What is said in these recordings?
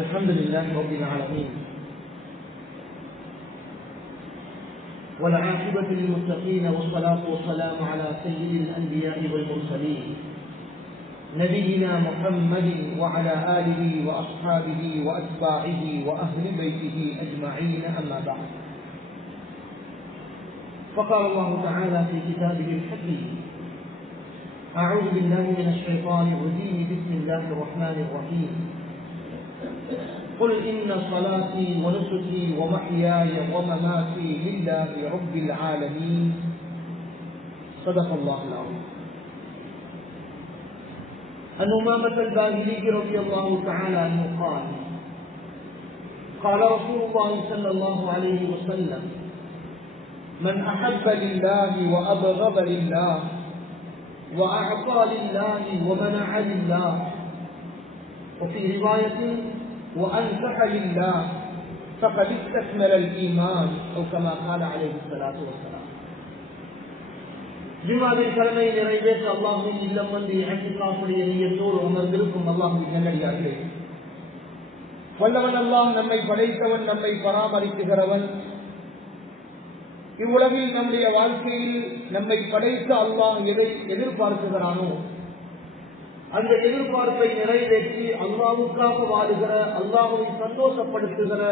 الحمد لله رب العالمين والعاقبة للمتقين والصلاة والسلام على سيد الأنبياء والمرسلين نبينا محمد وعلى آله وأصحابه وأتباعه وأهل بيته أجمعين أما بعد فقال الله تعالى في كتابه الحكيم أعوذ بالله من الشيطان الرجيم بسم الله الرحمن الرحيم قل إن صلاتي ونسكي ومحياي ومماتي لله رب العالمين صدق الله العظيم. عن أمامة الباهلي رضي الله تعالى عنه قال قال رسول الله صلى الله عليه وسلم من أحب لله وأبغض لله وأعطى لله ومنع لله وفي رواية وأنفح لله فقد استكمل الإيمان أو كما قال عليه الصلاة والسلام. ஜும்ஆவின் கடமையை நிறைவேற்ற அல்லாஹ்வின் இல்லம் வந்து இஅ்திகாஃபுடைய நிய்யத்தோடு அமர்ந்திருக்கும் அல்லாஹ்வின் நல்லடியார்களே, வல்லவன் அல்லாஹ் நம்மை படைத்தவன், நம்மை பராமரிக்குகிறவன். இவ்வுலகில் நம்முடைய வாழ்க்கையில் நம்மை படைத்த அல்லாஹ் எதை எதிர்பார்க்குகிறானோ அந்த எதிர்பார்ப்பை நிறைவேற்றி அல்லாஹ்வுக்காக வாழுகிற, அல்லாஹ்வை சந்தோஷப்படுத்துகிற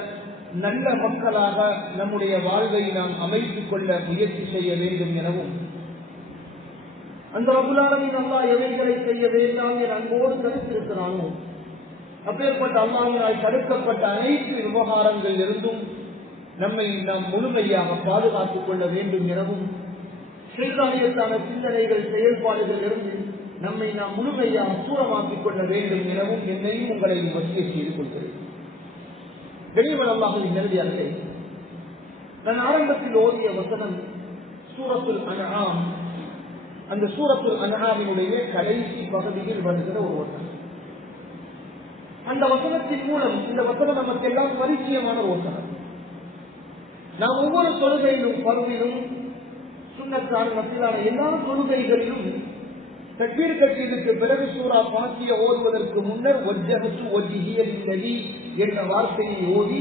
நல்ல மக்களாக நம்முடைய வாழ்வை நாம் அமைத்துக் கொள்ள முயற்சி செய்ய வேண்டும் எனவும், அந்த ரப்புல் ஆலமீன் அல்லாஹ் எவைகளை செய்ய வேண்டாம் என அன்போடு தடுத்திருக்கிறானோ அப்பேற்பட்ட அல்லாஹ்வினால் தடுக்கப்பட்ட அனைத்து விவகாரங்கள் இருந்தும் நம்மை நாம் முழுமையாக பாதுகாத்துக் கொள்ள வேண்டும் எனவும், ஷைத்தானியத்தான சிந்தனைகள் செயல்பாடுகள் இருந்து நம்மை நாம் முழுமையாக தூரமாக்கிக் கொள்ள வேண்டும் எனவும் என்னையும் உங்களை வசியச் செய்து கொள்கிறேன். கனிமன் அல்லாஹ்வின் நல்லடியார்களே, நான் ஆரம்பத்தில் ஓதிய வசனம் சூரத்துல் அன்ஆம். அந்த சூரத்துல் அன்ஆமினுடைய கடைசி பகுதியில் வருகிற ஒரு வசனம். அந்த வசனத்தின் மூலம் இந்த வசனம் நமக்கு எல்லாம் பரிச்சயமான வசனம். நாம் ஒவ்வொரு தொழுகையிலும் பருவிலும் சுன்னத்தான மத்தியிலான எல்லா தொழுகைகளிலும் தக்பீர் கட்டியதற்கு பிறகு சூரா ஃபாத்திஹா ஓதுவதற்கு முன்னர் வஜ்ஜஹது வஜ்ஹிய லில்லதி என்ற வார்த்தையை ஓதி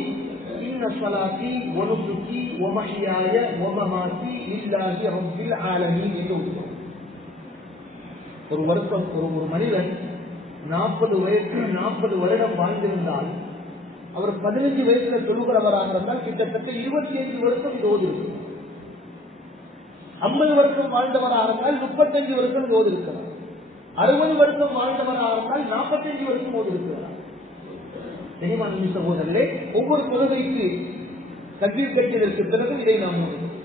இன்ன ஸலாத்தி வ நுஸுகி வ மஹ்யாய வ மமாத்தி லில்லாஹி ரப்பில் ஆலமீன் என்று ஓதுவோம். ஒரு மனிதன் 40 வருடம் வாழ்ந்திருந்தால், அவர் 15 வயசுல தொழுகிறவராக இருந்தால் கிட்டத்தட்ட 25 வருஷம் இது ஓதிருக்கு. 50 வருஷம் வாழ்ந்தவராக இருந்தால் 35 வருஷம் ஓதிருக்கிறார். 60 வருஷம் வாழ்ந்தவராக இருந்தால் 45 வருஷம் ஓதிருக்கிறார். தெரியுமான சகோதரர்களே, ஒவ்வொரு தொழுகைக்கு தக்பீர் கட்டியதற்கு பிறகு இதை நாம் ஓதுவோம்.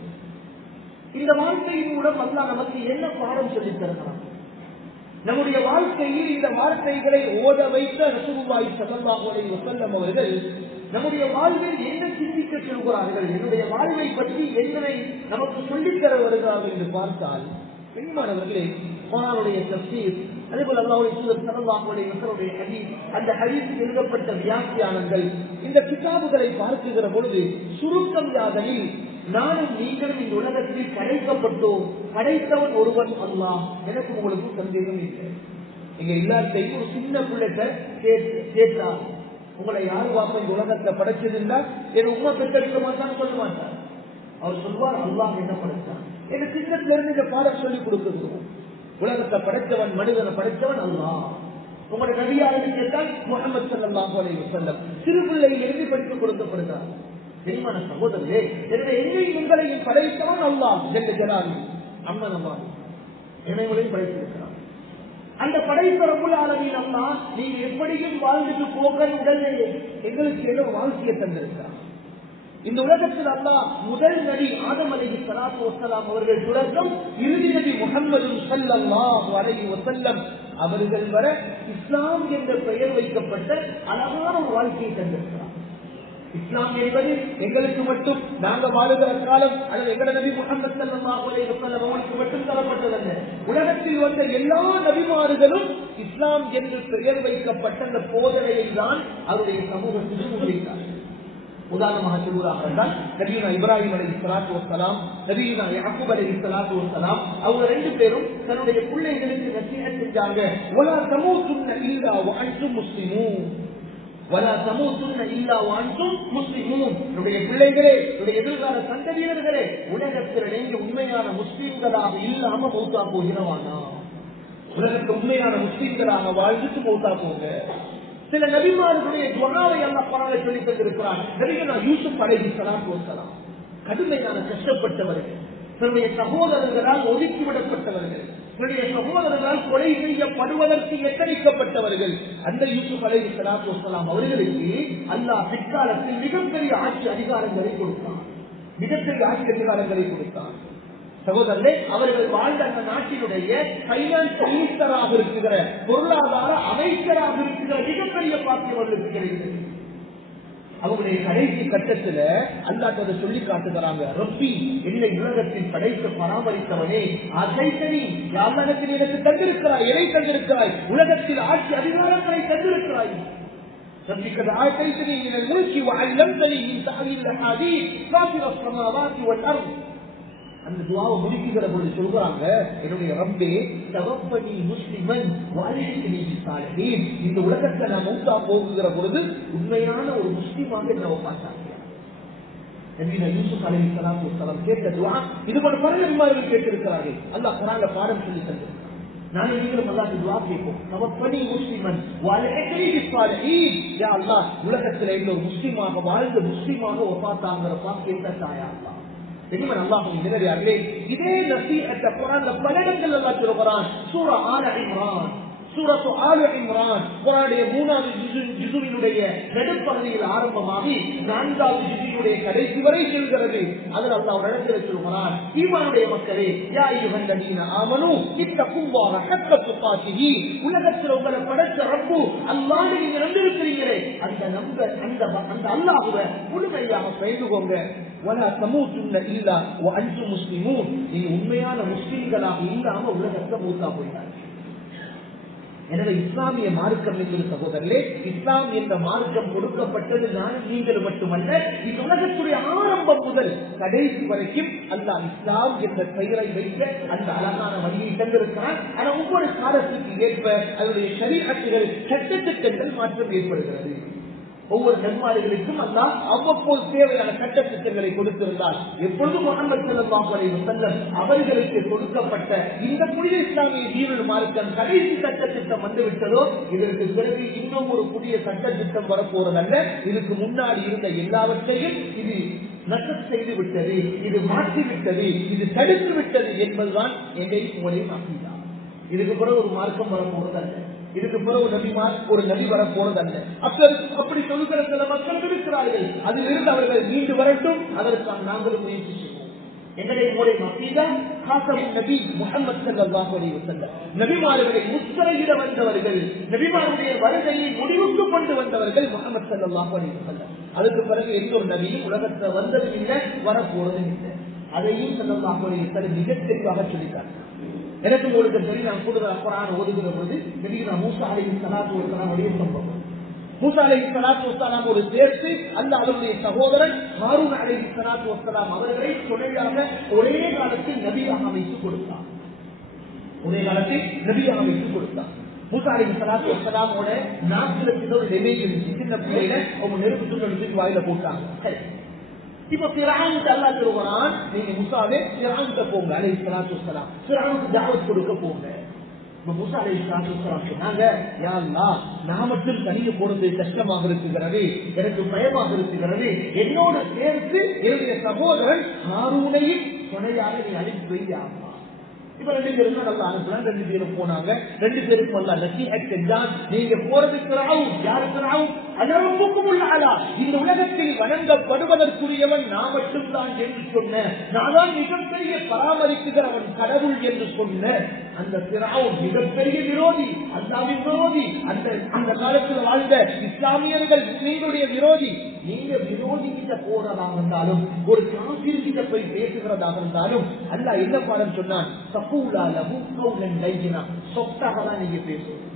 இந்த வாழ்க்கையின் மூலம் அல்லாஹ் நமக்கு என்ன பாடம் சொல்லித் தருகிறார்? நம்முடைய வாழ்க்கையில் இந்த வார்த்தைகளை ஓத வைத்த ரசூலுல்லாஹி ஸல்லல்லாஹு அலைஹி வஸல்லம் அவர்கள் நம்முடைய வாழ்வில் என்ன சிந்திக்க சொல்கிறார்கள், என்னுடைய வாழ்வை பற்றி என்னை நமக்கு சொல்லித்தர வருகிறார்கள் என்று பார்த்தால், பெண்மானவர்களே, குர்ஆனுடைய தஃசீர், அதேபோல் அல்லாஹ்வுடைய தூதர் ஸல்லல்லாஹு அலைஹி வஸல்லம் ஹதீஸ், அந்த ஹதீஸில் எழுதப்பட்ட வியாக்கியானங்கள், இந்த கிதாபுகளை பார்க்குகிற பொழுது சுருக்கம் யாதெனில், நானும் நீங்களும் இந்த உலகத்தில் படைக்கப்பட்டோம், படைத்தவன் ஒருவன் அல்லாஹ், எனக்கு உங்களுக்கு சந்தேகம் இல்லை. இங்க எல்லாத்தையும் ஒரு சின்ன பிள்ளைகிட்ட கேட்டா, உங்களை யாரு வாப்ப இந்த உலகத்தை படைச்சதுன்னா என் உண்மை பெற்றெடுக்க மாட்டான்னு சொல்ல மாட்டார். அவர் சொல்வார், அல்லாஹ் என்ன படைத்தான். எங்க சின்னத்துல இருந்து இந்த பாடம் சொல்லி கொடுக்கிறோம். உலகத்தை படைத்தவன், மனிதனை படைத்தவன் அல்லாஹ். உங்களுடைய நபியாரை கேட்டால் முஹம்மது ஸல்லல்லாஹு அலைஹி வஸல்லம் சிறு பிள்ளையில் எழுதி படித்து கொடுக்கப்படுகிறார். தெரியுமான சகோதரர்களே, எனவே என்னையும் உங்களையும் படைத்தவன் அல்லாஹ் ஜல்ல ஜலாலுஹு. அம்மன் அல்லாஹ் என்னையும் படைத்திருக்கிறார். அந்த படைத்த ரப்புல் ஆலமீன் அல்லாஹ் நீங்க எப்படியும் வாழ்ந்துட்டு போக உடனே எங்களுக்கு ஏதோ வாழ்க்கையை தந்திருக்கிறார். இந்த உலகத்தில் அல்லாஹ் முதல் நபி ஆதம் அலைஹிஸ்ஸலாத்து வஸ்ஸலாம் அவர்கள் தொடர்ந்தும் இறுதி நபி முஹம்மது ஸல்லல்லாஹு அலைஹி வஸல்லம் அவர்கள் வர இஸ்லாம் என்ற பெயர் வைக்கப்பட்ட அழகான ஒரு வாழ்க்கையை தந்திருக்கிறார். இஸ்லாம் என்பது எங்களுக்கு மட்டும் நாங்க வாழுகிற காலம் அல்லது எங்கட நபி முஹம்மது ஸல்லல்லாஹு அலைஹி வஸல்லம் அவர்களுக்கு மட்டும் தரப்பட்டதல்ல. உலகத்தில் வந்த எல்லா நபிமார்களும் இஸ்லாம் என்று பெயர் வைக்கப்பட்ட அந்த போதனையை தான் அவருடைய சமூகத்திற்கு முன்வைத்தார். உதாரணமாக சொல்வதாக இருந்தால், நபியுனா இப்ராஹிம் அலைஹிஸ்ஸலாத்து வஸ்ஸலாம், நபியுனா யாக்கூப் அலைஹிஸ்ஸலாத்து வஸ்ஸலாம், அவங்க 2 பேரும் தன்னுடைய பிள்ளைகளுக்கு நசீஹத் செஞ்சாங்க. வலா தமூதுன்ன இல்லா வஅன்தும் முஸ்லிமூன். வலா தமூதுன்ன இல்லா வஅன்தும் முஸ்லிமூன். என்னுடைய பிள்ளைகளே, என்னுடைய எதிர்கால சந்ததியினர்களே, உலகத்தில் நீங்க உண்மையான முஸ்லிம்களாக இல்லாம மௌத்தா போகிறவானா? உலகத்தில் உண்மையான முஸ்லிம்களாக வாழ்ந்துட்டு மௌத்தா போங்க. சில நபிமார்களுடைய துஆவை அல்லாஹ் குர்ஆனில் சொல்லி தந்திருக்கிறார். நபிகள் யூசுப் அலைஹிஸ்ஸலாத்து வஸ்ஸலாம் கடுமையான கஷ்டப்பட்டவர்கள், தன்னுடைய சகோதரர்களால் ஒதுக்கிவிடப்பட்டவர்கள், தன்னுடைய சகோதரர்களால் கொலை செய்யப்படுவதற்கு எத்தனிக்கப்பட்டவர்கள். அந்த யூசுப் அலைஹிஸ்ஸலாத்து வஸ்ஸலாம் அவர்களுக்கு அல்லாஹ் பிற்காலத்தில் மிகப்பெரிய ஆட்சி அதிகாரங்களை கொடுத்தான், மிகப்பெரிய ஆட்சி அதிகாரங்களை கொடுத்தான். சகோதரர்களே, அவர்கள் வாழ்ந்த அந்த நாட்டினுடைய பைனான்ஸ் மினிஸ்டராக இருக்கிற, பொருளாதார அமைச்சராக இருக்கிற மிகப்பெரிய பாக்கியம் அவர்களுக்கு கிடைத்தது. அவங்களுடைய கடைசி கட்டத்துல அல்லாஹ் சொல்லி காட்டுகிறாங்க, ரப்பி, என்னை உலகத்தில் படைத்து பராமரித்தவனே, அசைத்தனி யாவனத்தில் எனக்கு தந்திருக்கிறாய், எதை தந்திருக்கிறாய்? உலகத்தில் ஆட்சி அதிகாரங்களை தந்திருக்கிறாய். ربي قد آتيتني من الملك وعلمتني من تأويل الأحاديث فاطر السماوات والأرض. அந்த துஆவை முடிக்கிற பொழுது சொல்றாங்க, என்னுடைய ரப்பே தவஃபனி முஸ்லிமன் வஅல்ஹிக்னி பிஸ்ஸாலிஹீன். இந்த உலகத்தை நான் மௌத்தா போகுகிற பொழுது உண்மையான ஒரு முஸ்லிமாக என்ன பார்த்தாங்க. நபி யூசுப் அலைஹிஸ்ஸலாத்து வஸ்ஸலாம் கேட்ட துஆ இது போல பல நபிமார்கள் கேட்டிருக்கிறார்கள். அல்லாஹ் குர்ஆன்ல பாடம் சொல்லி தந்திருக்கிறார். நானும் நீங்களும் அல்லாஹ்க்கு துஆ கேட்போம், தவஃபனி முஸ்லிமன் வஅல்ஹிக்னி பிஸ்ஸாலிஹீன். யா அல்லாஹ், உலகத்தில் ஒரு முஸ்லிமாக வாழ்ந்து முஸ்லிமாக வஃபாத்தாகிற பாக்கியத்தை தாயா அல்லாஹ். இதே நசீஹத்தை குர்ஆன்ல பல இடங்கள் அல்லாஹ் சொல்றான். சூரா ஆல இம்ரான், சூரத்து ஆல இம்ரான் குர்ஆனுடைய 3வது ஜுஸுவினுடைய நடுப்பகுதியில் ஆரம்பமாகி 4வது ஜுஸினுடைய கடைசி வரை செல்கிறது. அதில் அல்லாஹ் ஒரு இடத்துல சொல்றான், ஈமானுடைய மக்களே, யா அய்யுஹல்லதீன ஆமனூ இத்தகுல்லாஹ ஹக்க துகாத்திஹி. உலகத்தில் உங்களை படைச்ச ரப்பு அல்லாஹ் நீங்க நம்பியிருக்கிறீங்களே, அந்த அல்லாஹ்வை முழுமையாக பயந்துகோங்க. வலா தமூதுன்ன இல்லா வஅன்தும் முஸ்லிமூன். நீங்க உண்மையான முஸ்லிம்களாக இல்லாம உலகத்தை மூத்தா போயிட்டாங்க. எனவே இஸ்லாமிய மார்க்கம் என்பது சகோதரர்களே, இஸ்லாம் என்ற மார்க்கம் கொடுக்கப்பட்டது நான் நீங்கள் மட்டுமல்ல, இந்த உலகத்துடைய ஆரம்பம் முதல் கடைசி வரைக்கும் அல்லாஹ் இஸ்லாம் என்ற பெயரை வைக்க அந்த அழகான வழியை தந்திருக்கிறான். ஆனால் ஒவ்வொரு காலத்துக்கு ஏற்ப அதனுடைய ஷரீஅத்துகள் சட்டத்திட்டங்கள் மாற்றம் ஏற்படுகிறது. ஒவ்வொரு நன்மார்களுக்கும் அல்லாஹ் அவ்வப்போது தேவையான சட்ட திட்டங்களை கொடுத்திருந்தார். எப்பொழுது முஹம்மது ஸல்லல்லாஹு அலைஹி வஸல்லம் அவர்களுக்கு கொடுக்கப்பட்ட இந்த புதிய இஸ்லாமிய தீனுல் மார்க்கம் கடைசி சட்ட திட்டம் வந்துவிட்டதோ, இதற்கு பிறகு இன்னும் ஒரு புதிய சட்ட திட்டம் வரப்போறதல்ல. இதுக்கு முன்னாடி இருந்த எல்லாவற்றையும் இது நஷ்டம் செய்து விட்டது, இது மாற்றிவிட்டது, இது தடுத்து விட்டது என்பதுதான் எங்களையும் உங்களையும் ஆக்கினார். இதுக்கு பிறகு ஒரு மார்க்கம் வரப்போறதல்ல, இதுக்கு பிறகு ஒரு நபி வர போறதல்ல. அப்படி சொல்லுகிற சில மக்கள் இருக்கிறார்கள். அதில் இருந்து அவர்கள் மீண்டு வரட்டும், அதற்காக நாங்களும் முயற்சி செய்வோம். எங்களுடைய முறை மசீதா காசமின் நபி முஹம்மது ஸல்லல்லாஹு அலைஹி வஸல்லம் நபிமார்களை முத்திரையிட வந்தவர்கள், நபிமாருடைய வருகையை முடிவுக்கு கொண்டு வந்தவர்கள் முஹம்மது ஸல்லல்லாஹு அலைஹி வஸல்லம். அதுக்கு பிறகு எந்த ஒரு நபியும் உலகத்தில் வந்ததும் இல்லை, வரப்போறதும் இல்லை. அதையும் ஸல்லல்லாஹு அலைஹி வஸல்லம் மிக தெளிவாக சொல்லிட்டார். எனக்கு உங்களுக்கு தெரியும், நான் கூடுதல் குர்ஆன் ஓதுகிற பொழுது நபிகள் மூசா அலைஹிஸ்ஸலாத்து வஸ்ஸலாம் உடைய சம்பவம். மூசா அலைஹிஸ்ஸலாத்து வஸ்ஸலாம் ஒரு சேர்த்து அல்லாஹ் அவருடைய சகோதரன் ஹாரூன் அலைஹிஸ்ஸலாத்து வஸ்ஸலாம் அவர்களை துணையாக ஒரே காலத்தில் நபியாக அமைத்து கொடுத்தார். ஒரே காலத்தில் நபியாக அமைத்து கொடுத்தார். மூசா அலைஹிஸ்ஸலாத்து வஸ்ஸலாமோட நாட்டில் ஒரு நிலை இருந்துச்சு. சின்ன பிள்ளையில அவங்க நெருப்பு துண்டு வாயில போட்டாங்க. இப்ப ஃபிரௌன் அல்லாஹ் சொல்றான், நீங்க மூசாவே ஃபிரௌன்ட்ட போங்க அலைஹிஸ்ஸலாத்து வஸ்ஸலாம், ஃபிரௌனுக்கு தாவத் கொடுக்க போங்க. மூசா அலைஹிஸ்ஸலாத்து வஸ்ஸலாம் சொன்னாங்க, யா அல்லாஹ், நான் மட்டும் தனியே போறது கஷ்டமாக இருக்கிறது, எனக்கு பயமாக இருக்கிறது, என்னோட சேர்த்து என்னுடைய சகோதரன் ஹாரூனையும் துணையாக நீ அழைத்து வையாமா. இப்ப 2 பேரும் நல்லா அனுப்புறாங்க. 2 பேரும் போனாங்க. 2 பேருக்கும் அல்லா நசீஹத் செஞ்சான், நீங்க போறது ஃபிரௌன். யாரு ஃபிரௌன்? இந்த உலகத்தில் வணங்கப்படுவதற்குரியவன் நான் மட்டும்தான் என்று சொன்ன, நான் தான் மிகப்பெரிய பராமரிப்புகிறவன் கடவுள் என்று சொன்ன அந்த ஃபிரௌன் மிகப்பெரிய விரோதி, அல்லாஹ்வின் விரோதி, அந்த காலத்தில் வாழ்ந்த இஸ்லாமியர்கள் முஸ்லிம்களுடைய விரோதி. நீங்க விரோதி கிட்ட போறதாக இருந்தாலும், ஒரு காஃபிர் கிட்ட போய் பேசுகிறதாக இருந்தாலும் அல்லாஹ் என்ன பாடம் சொன்னான்? சஃபூலா லஹு கௌலன் லைனா, சொத்தாக தான் நீங்க பேசுவீங்க.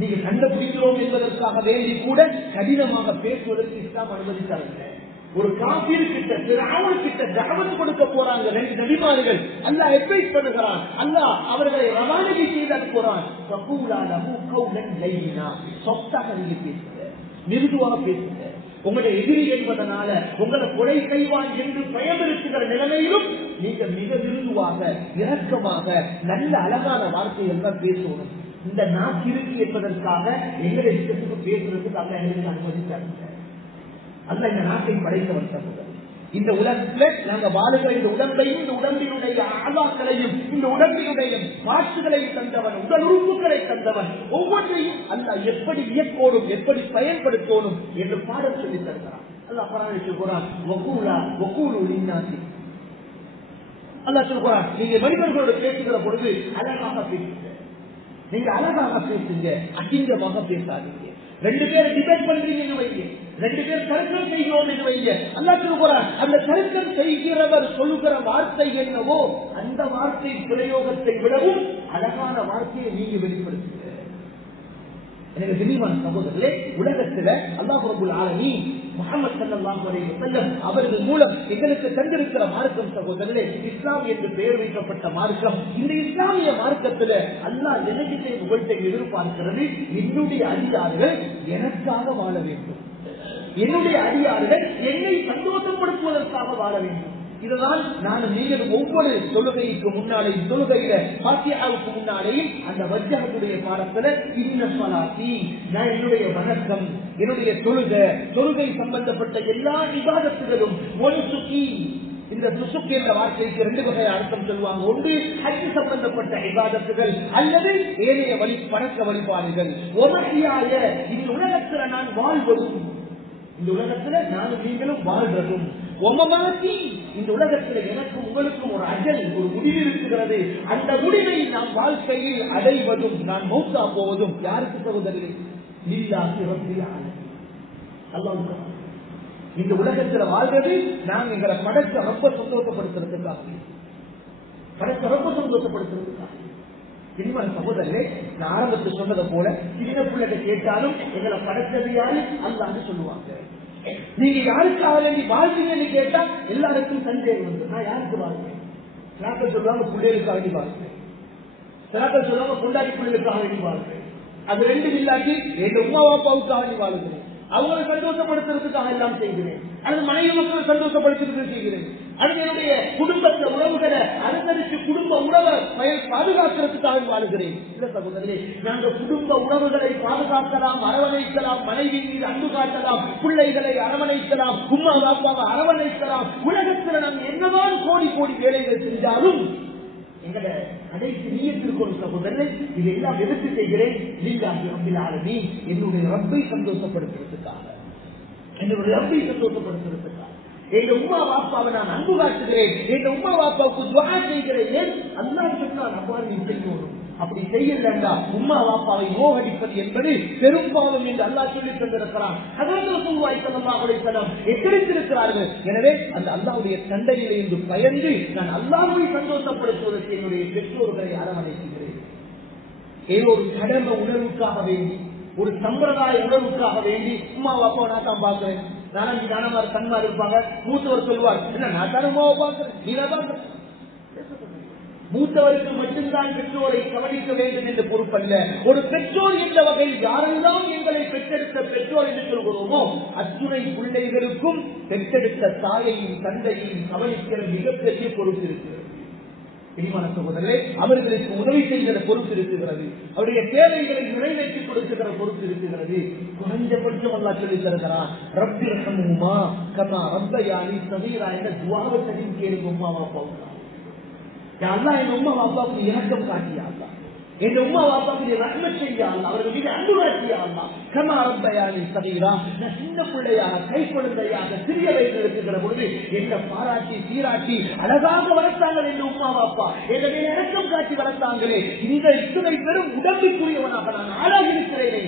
நீங்க கண்டுபிடிக்கிறோம் என்பதற்காக வேண்டி கூட கடினமாக பேசுவதற்கு இஸ்லாம் அனுமதித்தார்கள். ஒரு காபீர் கிட்ட ஃபிரௌன் கிட்ட தஅவத் கொடுக்க போறாங்க 2 நபிமார்கள். அல்லாஹ் அட்வைஸ் பண்ணுகிறான், அல்லாஹ் அவர்களை ரவானகி செய்து போறான். ஃபகூலா லஹு கௌலன் லைனா, சொத்தாக நீங்க பேசுங்க. மிருதுவாக பேசுங்க. உங்களுடைய எதிரி என்பதனால உங்களை கொலை செய்வான் என்று பயம் இருக்கிற நிலைமையிலும் நீங்க மிக மிருதுவாக இரக்கமாக நல்ல அழகான வார்த்தைகள் தான் பேசணும். இந்த நாக்கு இருக்கு என்பதற்காக எங்களை இஷ்டத்துக்கு பேசுறதுக்கு அல்ல எங்களுக்கு அனுமதித்தாங்க. அல்ல இந்த நாட்டை படைத்தவன் தந்தது. இந்த உலகத்துல நாங்க வாழுகிற இந்த உடம்பையும் இந்த உடம்பினுடைய ஆதாக்களையும் இந்த உடம்பினுடைய பாட்டுகளையும் தந்தவன், உடல் உறுப்புகளை தந்தவன். ஒவ்வொன்றையும் அல்ல எப்படி இயக்கோடும் எப்படி பயன்படுத்தணும் என்று பாடம் சொல்லி தருகிறான். அல்லாஹ் குர்ஆனில் சொல்கிறான், அல்லாஹ் சொல்கிறான், நீங்க மனிதர்களோடு பேசுகிற பொழுது அழகாக பேசுங்க. நீங்க அழகாக பேசுங்க, அசிங்கமாக பேசாதீங்க. ரெண்டு பேர் டிபேட் பண்றீங்கன்னு வைங்க, ரெண்டு பேர் தர்க்கம் செய்கிறோம் என்று வைங்க. அல்லாஹ் சொல்கிறார், அந்த தர்க்கம் செய்கிறவர் சொல்லுகிற வார்த்தை என்னவோ அந்த வார்த்தை பிரயோகத்தை விடவும் அழகான வார்த்தையை நீங்க வெளிப்படுத்துங்க. எனக்கு தெரியுமான சகோதரர்களே, உலகத்துல அல்லாஹ் ரப்பல் ஆலமீன் முஹம்மது ஸல்லல்லாஹு அலைஹி வஸல்லம் அவர்கள் மூலம் எங்களுக்கு தந்திருக்கிற மார்க்கம் சகோதரர்களே, இஸ்லாம் என்று பெயர் வைக்கப்பட்ட மார்க்கம். இந்த இஸ்லாமிய மார்க்கத்துல அல்லாஹ் எனக்கிட்ட உங்கள்கிட்ட எதிர்பார்க்கிறது, என்னுடைய அடியார்கள் எனக்காக வாழ வேண்டும், என்னுடைய அடியார்கள் என்னை சந்தோஷப்படுத்துவதற்காக வாழ வேண்டும். இதுதான் நானும் நீங்கள் ஒவ்வொரு தொழுகைக்கு முன்னாலே, தொழுகையில ஃபாத்திஹாவுக்கு முன்னாலேயும் அந்த வஜ்ஜஹத்துடைய பாடத்துல இன்ன ஸலாத்தி, நான் என்னுடைய வணக்கம், என்னுடைய தொழுகை சம்பந்தப்பட்ட எல்லா இபாதத்துகளும் ஒன்சுகி. இந்த சுசுக் என்ற வார்த்தைக்கு ரெண்டு வகை அர்த்தம் சொல்லுவாங்க. ஒன்று ஹஜ் சம்பந்தப்பட்ட இபாதத்துகள் அல்லது ஏனைய பணக்க வழிபாடுகள். ஒமஹியாய, இந்த உலகத்துல நான் வாழ்வதும், இந்த உலகத்துல நானும் நீங்களும் வாழ்றதும். ஒமமாத்தி, இந்த உலகத்துல எனக்கும் உங்களுக்கும் ஒரு அஜல், ஒரு முடிவு இருக்கிறது. அந்த முடிவை நாம் வாழ்க்கையில் அடைவதும், நான் மௌத்தா போவதும் யாருக்கு சகோதரர்களே? லில்லாஹி ரப்பில் ஆலமீன், அல்லாஹ்வுக்கு. இந்த உலகத்துல வாழ்றது நாம் எங்களை படைச்ச ரொம்ப சந்தோஷப்படுத்துறதுக்காக, இனிமன் சகோதரர்களே, நான் ஆரம்பத்தில் சொன்னதை போல சின்ன பிள்ளைங்க கேட்டாலும் எங்களை படைச்சது யாரு? அல்லாஹ்னு சொல்லுவாங்க. நீங்க யாருக்காக வேண்டி வாழ்வீங்கன்னு கேட்டா எல்லாருக்கும் சந்தேகம் வந்து, நான் யாருக்கு வாழ்வேன்? சிலாக்கள் சொல்லுவாங்க பிள்ளைகளுக்காக வேண்டி வாழ்வேன், சிலாக்கள் சொல்லுவாங்க பொண்டாட்டி பிள்ளைகளுக்காக வேண்டி வாழ்வேன். அது ரெண்டும் இல்லாட்டி எங்க உமா அப்பாவுக்காக வேண்டி வாழுகிறேன், அவங்களை சந்தோஷப்படுத்துறதுக்காக எல்லாம் செய்கிறேன், அல்லது மனைவி மக்களை சந்தோஷப்படுத்துறதுக்கு செய்கிறேன், அல்லது என்னுடைய குடும்பத்தை உறவுகளை அனுசரித்து குடும்ப உறவை பாதுகாக்கிறதுக்காக வாழுகிறேன். இல்ல சகோதரர்களே, நாங்கள் குடும்ப உறவுகளை பாதுகாக்கலாம், அரவணைக்கலாம், மனைவி மீது அன்பு காட்டலாம், பிள்ளைகளை அரவணைக்கலாம், உம்மா பாப்பாவை அரவணைக்கலாம். உலகத்தில் நாம் என்னதான் கோடி கோடி வேலைகள் செஞ்சாலும் எங்களை கடைசி நீயத்திற்கொண்டு சகோதரர்களே, இதையெல்லாம் எதிர்த்து செய்கிறேன். லில்லாஹி ரப்பில் ஆலமீன், என்னுடைய ரப்பை சந்தோஷப்படுத்துறதுக்காக, என்னுடைய ரப்பை சந்தோஷப்படுத்துறதுக்காக. எங்க உமா பாப்பாவை நான் அன்பு காட்டுகிறேன், எங்க உமா பாப்பாவுக்கு துஆ செய்கிறேன். அல்லாஹ் சொன்னான், அவ்வாறு நீ செய்யணும். அப்படி செய்யலண்டா உம்மா பாப்பாவை நோகடிப்பது என்பது பெரும்பாலும் என்று அல்லாஹ் சொல்லி தந்திருக்கிறான். ஹஜ்ரத் ரசூலுல்லாஹி ஸல்லல்லாஹு அலைஹி வஸல்லம் எச்சரித்திருக்கிறார்கள். எனவே அந்த அல்லாஹ்வுடைய தண்டனையிலே இருந்து பயந்து நான் அல்லாஹ்வை சந்தோஷப்படுத்துவதற்கு என்னுடைய பெற்றோர்களை அரவணைக்கிறேன். ஏதோ ஒரு கடமை உணர்வுக்காக வேண்டி, ஒரு சம்பிரதாய உணர்வுக்காக வேண்டி உம்மா பாப்பாவை நான் தான் பார்க்கிறேன், நானஞ்சு நானமார் கண்மார் இருப்பாங்க, மூத்தவர் சொல்வார், என்ன நான் தானே உமாவை பார்க்கிறேன், நீ தான் பார்க்கிறேன். மூத்தவருக்கு மட்டும்தான் பெற்றோரை கவனிக்க வேண்டும் என்ற பொறுப்பல்ல. ஒரு பெற்றோர் என்ற வகையில் யாரெல்லாம் எங்களை பெற்றெடுத்த பெற்றோர் என்று சொல்கிறோமோ அத்துணை பிள்ளைகளுக்கும் பெற்றெடுத்த தாயையும் தந்தையையும் கவனிக்கிற மிகப்பெரிய பொறுப்பு இருக்கிறது. இனிமான சகோதரர்களே, அவர்களுக்கு உதவி செய்கிற பொறுப்பு இருக்கிறது, அவருடைய தேவைகளை நிறைவேற்றிக் கொடுக்கிற பொறுப்பு இருக்கிறது. குறைஞ்சபட்சம் அல்லாஹ் சொல்லி தருகிறான், ரப்பி ரஹ்மஹுமா கமா ரப்பயானி ஸகீரா என்ற துஆவையும் கேளுங்க. உம்மா பாப்பாவுக்கு அல்லாஹ் என் உம்மா பாப்பாவுக்கு இரக்கம் காட்டியா அல்லாஹ், என் உம்மா பாப்பாவுக்கு ரஹ்மத் செய்யா அல்லாஹ், அவர்கள் மீது அன்பு காட்டியா அல்லாஹ். கமா ரப்பயானி ஸகீரா, நான் சின்ன பிள்ளையாக கை குழந்தையாக சிறிய வயதில் இருக்கிற பொழுது என்ன பாராட்டி சீராட்டி அழகாக வளர்த்தாங்கள் என் உம்மா பாப்பா, என்னுடைய இரக்கம் காட்டி வளர்த்தாங்களே. இந்த இத்தனை பெரும் உடம்புக்குரியவனாக நான் ஆளாகி இருக்கிறேனே,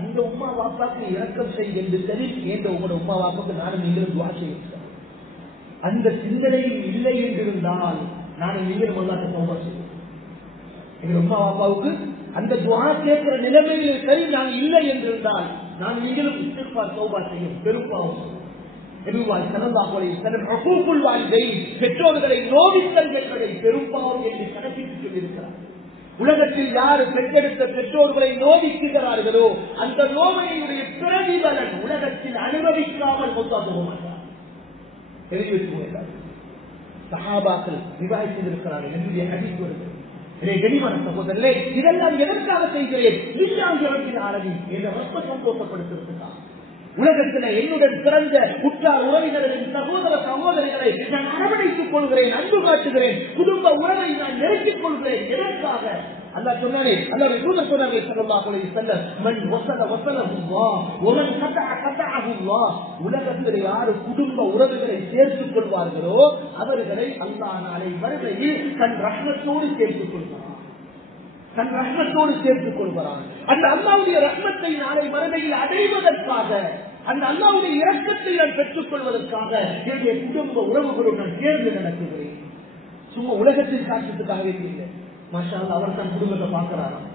அந்த உம்மா பாப்பாக்கு இரக்கம் செய் என்று சரி என்ற உங்களோட உம்மா பாப்பாக்கு நானும் நீங்களும் துஆ செய்கிறோம். அந்த சிந்தனையும் இல்லை என்றிருந்தால் நானும் நீங்களும் அல்லாஹ்வை தௌபா செய்வோம். எங்க உம்மா பாப்பாவுக்கு அந்த துஆ கேட்கிற நிலைமையிலே சரி நான் இல்லை என்றிருந்தால் நான் நீங்களும் இஸ்திக்ஃபார் தௌபா செய்யும். பெரும்பாவம் பெற்றோர்களை நோவித்தல் என்பதை பெரும்பாவம் என்று கணக்கிட்டு சொல்லியிருக்கிறார். உலகத்தில் யாரு பெற்றெடுத்த பெற்றோர்களை நோவிக்கிறார்களோ அந்த நோவினுடைய பிரதிபலன் உலகத்தில் அனுபவிக்காமல் மொத்தா போக மாட்டார். எழுதி வைத்து சஹாபாக்கள் விவாதித்திருக்கிறார்கள் என்னுடைய ஹதீஸ் வருகிறது. கனிமான சகோதரர்களே, இதெல்லாம் எதற்காக செய்கிறேன்? என்ற ரொம்ப சந்தோஷப்படுத்துறதுக்காக. உலகத்தில் என்னுடன் பிறந்த உற்றார் உறவினர்களின் சகோதர சகோதரிகளை நான் அரவணைத்துக் கொள்கிறேன், அன்பு காட்டுகிறேன், குடும்ப உறவை நான் நெருக்கிக் கொள்கிறேன். எதற்காக? அல்லாஹ் சொன்னானே, அல்லாஹ்வுடைய தூதர் சொன்னார்கள் ஸல்லல்லாஹு அலைஹி வஸல்லம், மன் வஸல வஸலஹுல்லாஹ் வமன் கதஅ கதஅஹுல்லாஹ். உலகத்தில் யார் குடும்ப உறவுகளை சேர்த்துக் கொள்வார்களோ அவர்களை அல்லாஹ் நாளை மறுமையில் தன் ரஹ்மத்தோடு சேர்த்துக் கொள்வார். தன் ரஹ்மத்தோடு சேர்த்துக் கொள்கிறான். அந்த அல்லாஹ்வுடைய ரஹ்மத்தை நாளை மறுமையில் அடைவதற்காக, அந்த அல்லாஹ்வுடைய இரக்கத்தை நான் பெற்றுக் கொள்வதற்காக என்னுடைய குடும்ப உறவுகளுடன் நான் சேர்ந்து நடத்துகிறேன். சும்மா உலகத்தில் காட்டுறதுக்காகவே இல்லை. மாஷா அல்லாஹ், அவர் தன் குடும்பத்தை பார்க்கிறாராம்,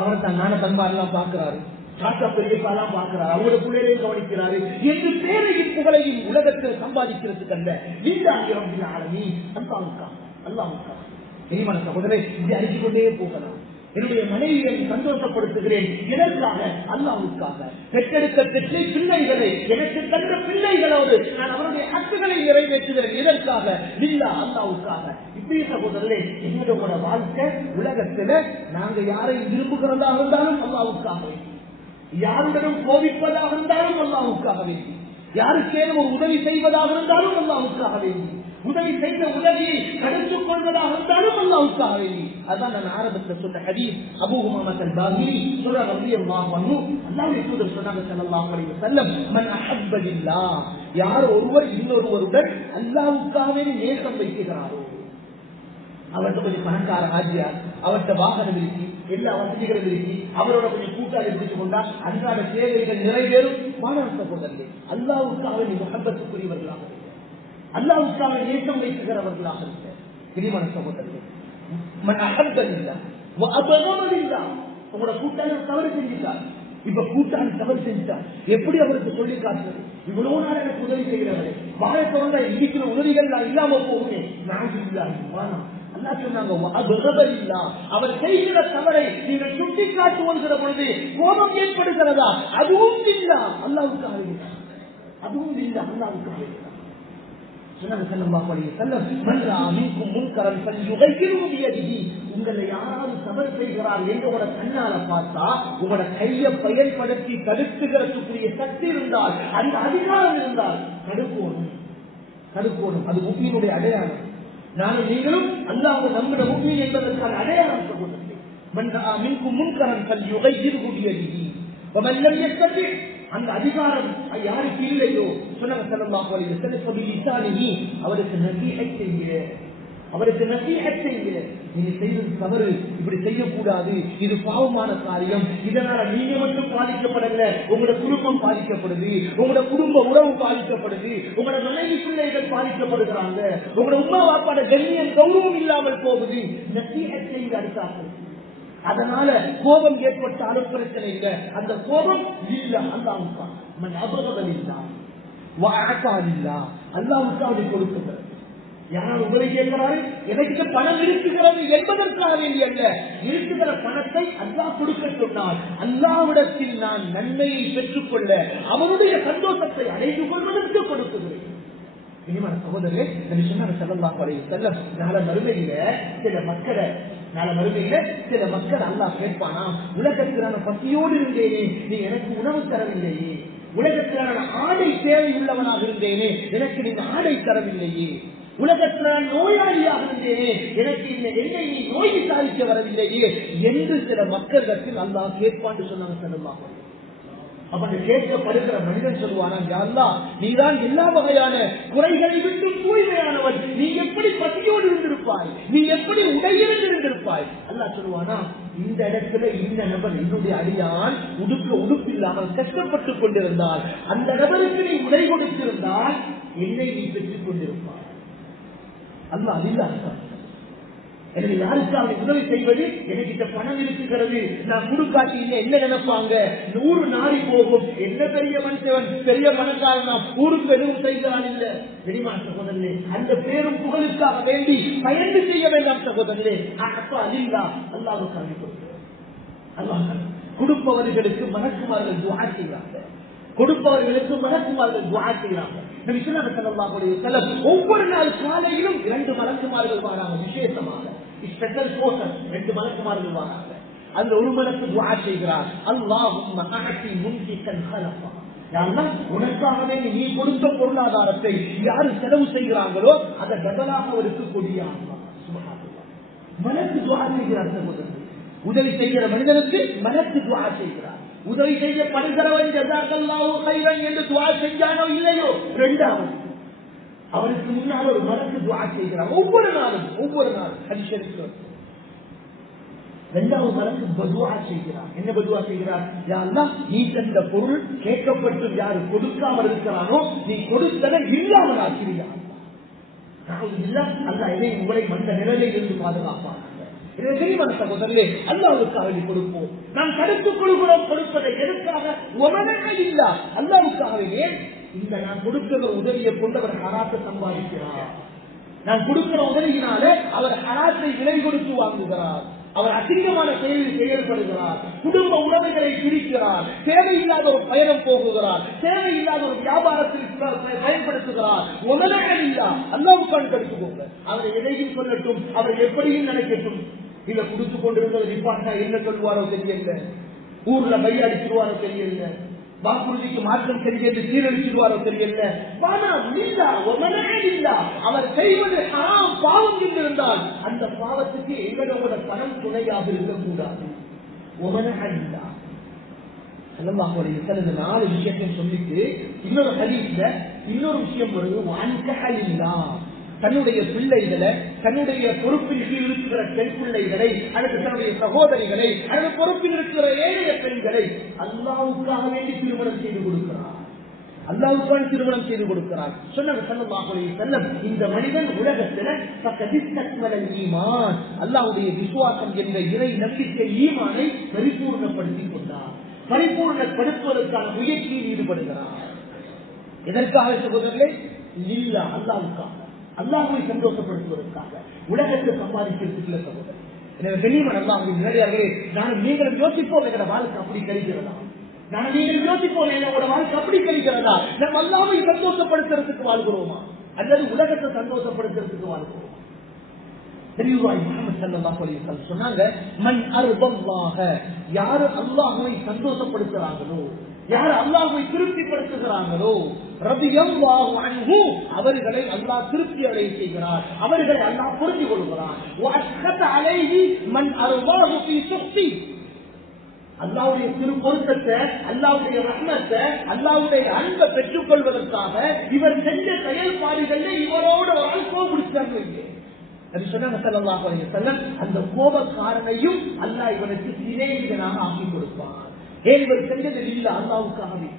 அவர் தன் நான தன்மாரெல்லாம் பார்க்கிறாரு, தாத்தா பெரியப்பாலாம் பார்க்கிறாரு, அவங்களோட பிள்ளைகளையும் கவனிக்கிறாரு என்று பேரையும் புகழையும் உலகத்தில் சம்பாதிக்கிறதுக்கு அல்ல. நீங்க ஆளுமி அல்லாஹ்வுக்காக, அல்லாஹ்வுக்காக. இனிமான சகோதரரை இப்படி அறிந்து கொண்டே போகலாம். என்னுடைய மனைவியை சந்தோஷப்படுத்துகிறேன். எதற்காக? அல்லாஹ்வுக்காக. பெற்றெடுக்க பெற்றை பிள்ளைகளை எனக்கு தந்த பிள்ளைகளோடு நான் அவருடைய ஹக்குகளை நிறைவேற்றுகிறேன். எதற்காக? லில்லாஹ், அல்லாஹ்வுக்காக. இப்படி சகோதரர்களே, எங்களோட வாழ்க்கை உலகத்துல நாங்க யாரையும் விரும்புகிறதா இருந்தாலும் அல்லாஹ்வுக்காக வேண்டி, யாருடனும் கோபிப்பதாக இருந்தாலும் அல்லாஹ்வுக்காக வேண்டி, யாருக்கேனும் ஒரு உதவி செய்வதாக இருந்தாலும் அல்லாஹ்வுக்காக வேண்டி, உதவி செய்த உதவியை தடுத்துக் கொள்வதாக இருந்தாலும் அல்லாஹ்வுக்காக வேண்டி. அதான் நான் ஆரம்பத்தில் சொன்ன ஹதீஸ். அபூ உமாமத் அல்-பாஹிலி சொல்றாங்க ரலியல்லாஹு அன்ஹு, அல்லாஹ்வுடைய தூதர் சொன்னாங்க ஸல்லல்லாஹு அலைஹி வஸல்லம், மன் அஹப்ப லில்லாஹ், யார் ஒருவர் இன்னொருவருடன் அல்லாஹ்வுக்காகவே நேசம் வைக்கிறாரோ, அவர்கிட்ட கொஞ்சம் பணக்கார ஆஜியார், அவர்கிட்ட வாகனம் இருக்கு, எல்லா வசதிகளும் இருக்கு, அவரோட கொஞ்சம் கூட்டாளி எடுத்துக் கொண்டா அன்றாட தேவைகள் நிறைவேறும். மாணவ சகோதரர்களே, அல்லாஹ்வுக்காக நீ முஹப்பத்துக்குரியவர்களாக, அல்லாஹ்வுக்காக நேசம் வைக்கிறவர்களாக இருக்க. இனிமான சகோதரர்களே, மன் அஹப்ப லில்லாஹ் வ அபகத லில்லாஹ். உங்களோட கூட்டாளி தவறு செஞ்சுட்டார், இப்ப கூட்டாளி தவறு செஞ்சுட்டார், எப்படி அவருக்கு சொல்லி காட்டுறது? இவ்வளவு நாள் எனக்கு உதவி செய்கிறவரை வாழ தொடர்ந்த இருக்கிற உதவிகள் நான் இல்லாம போகுமே. அவர் செய்கிற தவறை நீங்கள் சுட்டி காட்டு வருகிற பொழுது கோபம் ஏற்படுகிறதா? அதுவும் இல்லா, அல்லாஹ்வுக்காக, அதுவும் இல்லா, அல்லாஹ்வுக்காக. உங்களை யாராவது தவறு செய்கிறார் என்று உங்களோட கண்ணால பார்த்தா உங்களோட கையை பயன்படுத்தி தடுத்துகிறதுக்குரிய சக்தி இருந்தால், அந்த அதிகாரம் இருந்தால் தடுக்கணும், தடுக்கணும். அது முஃமினுடைய அடையாளம். நானும் நீங்களும் அல்லாஹ் நம்முடைய முஃமின் என்பதற்கான அடையாளம் சொல்லுங்கள். அந்த அதிகாரம் யாருக்கு இல்லையோ சொன்னாங்க ஸல்லல்லாஹு அலைஹி வஸல்லம், அவருக்கு நசீஹத் செய்யுங்க, அவருக்கு நசீஹத் செய்யுங்க. நீங்க செய்வது தவறு, இப்படி செய்யக்கூடாது, இது பாவமான காரியம், இதனால நீங்க மட்டும் பாதிக்கப்படல, உங்களோட குடும்பம் பாதிக்கப்படுது, உங்களோட குடும்ப உறவு பாதிக்கப்படுது, உங்களோட மனைவி பிள்ளைகள் பாதிக்கப்படுகிறாங்க, உங்களோட உம்மா வாப்பாட கண்ணியம் கௌரவம் இல்லாமல் போகுது. நசீஹத் செய்து அடுத்தார்கள். அதனால கோபம் ஏற்பட்டாலும் பிரச்சனை இல்லை. அந்த கோபம் அல்லாஹ்வுக்காக கொடுக்கிறது. யாராவது உங்களை கேட்கிறாரு, எனக்கு பணம் இருக்குகிறது என்பதற்காக வேண்டிய அல்ல, இருக்கிற பணத்தை அல்லாஹ் கொடுக்க சொன்னால் அல்லாஹ்விடத்தில் நான் நன்மையை பெற்றுக் கொள்ள, அவருடைய சந்தோஷத்தை அடைந்து கொள்வதற்கு கொடுக்குகிறேன். இனிமான சகோதரர்களே, நபி சொன்னாங்க ஸல்லல்லாஹு அலைஹி வஸல்லம், நாளை மறுமையில சில மக்கள் அல்லாஹ் கேட்பானா, உலகத்தில் நான் பசியோடு இருந்தேனே, நீ எனக்கு உணவு தரவில்லையே, உலகத்தில் நான் ஆடை தேவை உள்ளவனாக இருந்தேனே, எனக்கு நீங்க ஆடை தரவில்லையே, உலகத்தில் நான் நோயாளியாக இருந்தேனே, எனக்கு இந்த என்னை நீ நோய் விசாரிக்க வரவில்லையே என்று சில மக்களிடத்தில் அல்லாஹ் கேட்பான்னு சொன்னாங்க ஸல்லல்லாஹு அலைஹி வஸல்லம். அப்ப கேட்கப்படுகிற மனிதன் சொல்லுவானா, யா அல்லாஹ், நீதான் எல்லா வகையான குறைகளை விட்டு தூய்மையானவன், நீ எப்படி பசியோடு இருந்திருப்பாய், நீ எப்படி உடையிருந்து இருந்திருப்பாய். அல்லாஹ் சொல்லுவானா, இந்த இடத்துல இந்த நபர் என்னுடைய அடியான் உடுப்பில்லாமல் கஷ்டப்பட்டுக் கொண்டிருந்தால், அந்த நபருக்கு நீ உடை கொடுத்திருந்தால் என்னை நீ பெற்றுக் கொண்டிருப்பாய். அல்லாஹ் அதில் எனவே யாருக்காக உதவி செய்வது, எனக்கிட்ட பணம் இருக்குகிறது, நான் குடுக்காட்டி இல்லை என்ன நினைப்பாங்க, 100 நாடி போகும், என்ன பெரிய மனுஷன் பெரிய பணக்காரன் ஊருக்கு எதுவும் செய்கிறான் இல்ல. வெளிமா சகோதரர்களே, அந்த பேரும் புகழுக்காக வேண்டி பயந்து செய்ய வேண்டாம் சகோதரர்களே. அப்ப அதில்லா அல்லாஹ்வுக்காக கொடுக்கிறோம். அல்லாஹ் கொடுப்பவர்களுக்கு மலக்குமார்கள் துஆ செய்கிறாங்க, கொடுப்பவர்களுக்கு மலக்குமார்கள் துஆ செய்கிறாங்க. நபி ஸல்லல்லாஹு அலைஹி வஸல்லம் ஒவ்வொரு நாள் காலையிலும் 2 மலக்குமார்கள் வராங்க, விசேஷமாக ஸ்பெஷல் கோட்டர் 2 மலக்குமார்கள் வராங்க. அந்த ஒரு மலக்கு துஆ செய்கிறார், அல்லாஹும்ம அஅதி முன்ஃபிகன் ஹலஃபா, யா அல்லாஹ் உனக்காகவே நீ கொடுத்த பொருளாதாரத்தை யார் செலவு செய்கிறாங்களோ அதை பதிலாக அவருக்கு கொடியா அல்லாஹ். சுப்ஹானல்லாஹ். மலக்கு துஆ செய்கிறார் சகோதரர்களே. உதவி செய்கிற மனிதனுக்கு மலக்கு துஆ செய்கிறார். உதவி செய்யப்படுகிறவன் ஜஸாக்கல்லாஹு கைரன் என்று துஆ செஞ்சானோ இல்லையோ, இரண்டாவது அவருக்கு முன்னால் ஒரு மலக்கு துஆ செய்கிறார். ஒவ்வொரு நாளும் ஹதீஸ் இருக்கு. இரண்டாவது மலக்கு பதுஆ செய்கிறார். என்ன பதுஆ செய்கிறார்? யா அல்லாஹ் நீ தந்த பொருள் கேட்கப்பட்டு யாரு கொடுக்காமல் இருக்கிறானோ நீ கொடுத்ததை இல்லாமல் ஆக்கிறியா அல்லாஹ். அல்லாஹ் இதை உங்களை மற்ற நிலையில் இருந்து பாதுகாப்பான். சகோதரர்களே, அல்லாஹ்வுக்காக கொடுப்போம். நாம் தடுத்துக் கொள்கிறோம் கொடுப்பதை எதற்காக? இல்ல அல்லாஹ்வுக்காகவே. இந்த நான் கொடுக்கிற உதவியை கொண்டு அவர் ஹராத்தை சம்பாதிக்கிறார். நான் கொடுக்கிற உதவியினாலே அவர் ஹராத்தை விலை கொடுத்து வாங்குகிறார். அவர் அசிங்கமான செயலில் செயல்படுகிறார். குடும்ப உறவுகளை பிரிக்கிறார். தேவையில்லாத ஒரு பயணம் போகுகிறார். தேவையில்லாத ஒரு வியாபாரத்தில் பயன்படுத்துகிறார். உலகம் இல்ல அல்லாஹ்வுக்காக கொடுத்துக்கோங்க. அவரை எதையும் சொல்லட்டும், அவர் எப்படியும் நினைக்கட்டும். இல்ல குடுத்து கொண்டிருந்தவர் நிப்பாட்டா என்ன சொல்லுவாரோ தெரியல, ஊர்ல மைய அடிச்சிருவாரோ தெரியல, வாக்குறுதிக்கு மாற்றம் தெரியல, சீரழிச்சிருவாரோ தெரியல. அவர் செய்வது பாவம் என்றிருந்தால் அந்த பாவத்துக்கு எங்களோட பணம் துணையாக இருக்கக்கூடாது. 4 விஷயத்தையும் சொல்லிட்டு இன்னொரு ஹதீஸ்ல இன்னொரு விஷயம் வருது. தன்னுடைய பிள்ளைகளை, தன்னுடைய பொறுப்பின் கீழ் இருக்கிற பெண் பிள்ளைகளை அல்லது தன்னுடைய சகோதரிகளை அல்லது பொறுப்பில் இருக்கிற ஏழைய பெண்களை அல்லாஹ்வுக்காக வேண்டி திருமணம் செய்து கொடுக்கிறார். அல்லாஹ்வுக்காக திருமணம் செய்து கொடுக்கிறார். சொன்னாங்க ஸல்லல்லாஹு அலைஹி வஸல்லம், இந்த மனிதன் உலகத்தில் ஈமான் அல்லாஹ்வுடைய விசுவாசம் என்ற இறை நம்பிக்கை ஈமானை பரிபூர்ணப்படுத்திக் கொண்டார். பரிபூர்ணப்படுத்துவதற்கான முயற்சியில் ஈடுபடுகிறார். எதற்காக சகோதரர்களே? இல்லா அல்லாஹ்வுக்காக, அல்லாஹ்வை சந்தோஷப்படுத்துவதற்காக, உலகத்தை சம்பாதிக்கிறதுக்கு சகோதரர். எனவே கண்ணியமான அல்லாஹ்வின் நேரடியார்களே, நானும் நீங்களும் யோசிப்போம், எங்களோட வாழ்க்கை அப்படி கழிக்கிறதா? நான் நீங்கள் யோசிப்போம், என்னோட வாழ்க்கை அப்படி கழிக்கிறதா? நம்ம அல்லாஹ்வை சந்தோஷப்படுத்துறதுக்கு வாழ்கிறோமா அல்லது உலகத்தை சந்தோஷப்படுத்துறதுக்கு வாழ்கிறோமா? சொன்னாங்க, மன் அர்தல்லாஹ, யாரு அல்லாஹ்வை சந்தோஷப்படுத்துறாங்களோ, யார் அல்லாஹ்வை திருப்திப்படுத்துகிறாங்களோ, ரலியல்லாஹு அன்ஹு, அவர்களை அல்லாஹ் திருப்தி அடைய செய்கிறார், அவர்களை அல்லாஹ் புரிந்து கொள்கிறார். வஅஸ்கத அலைஹி மன் அர்தாஹு ஃபீ சுஃபி, அல்லாஹ்வுடைய திருப்பொருத்தத்தை, அல்லாஹ்வுடைய ரஹ்மத்தை, அல்லாஹ்வுடைய அன்பை பெற்றுக் கொள்வதற்காக இவர் செஞ்ச செயல்பாடுகளில் இவரோட ஒரு கோபிடிச்சாங்க. அது சொன்னாங்க ஸல்லல்லாஹு அலைஹி வஸல்லம், அந்த கோபக்காரனையும் அல்லாஹ் இவனுக்கு சிநேகிதனாக ஆக்கி கொடுப்பான். ஏன் இவர் செஞ்சது இல்ல அல்லாஹ்வுக்காகவே,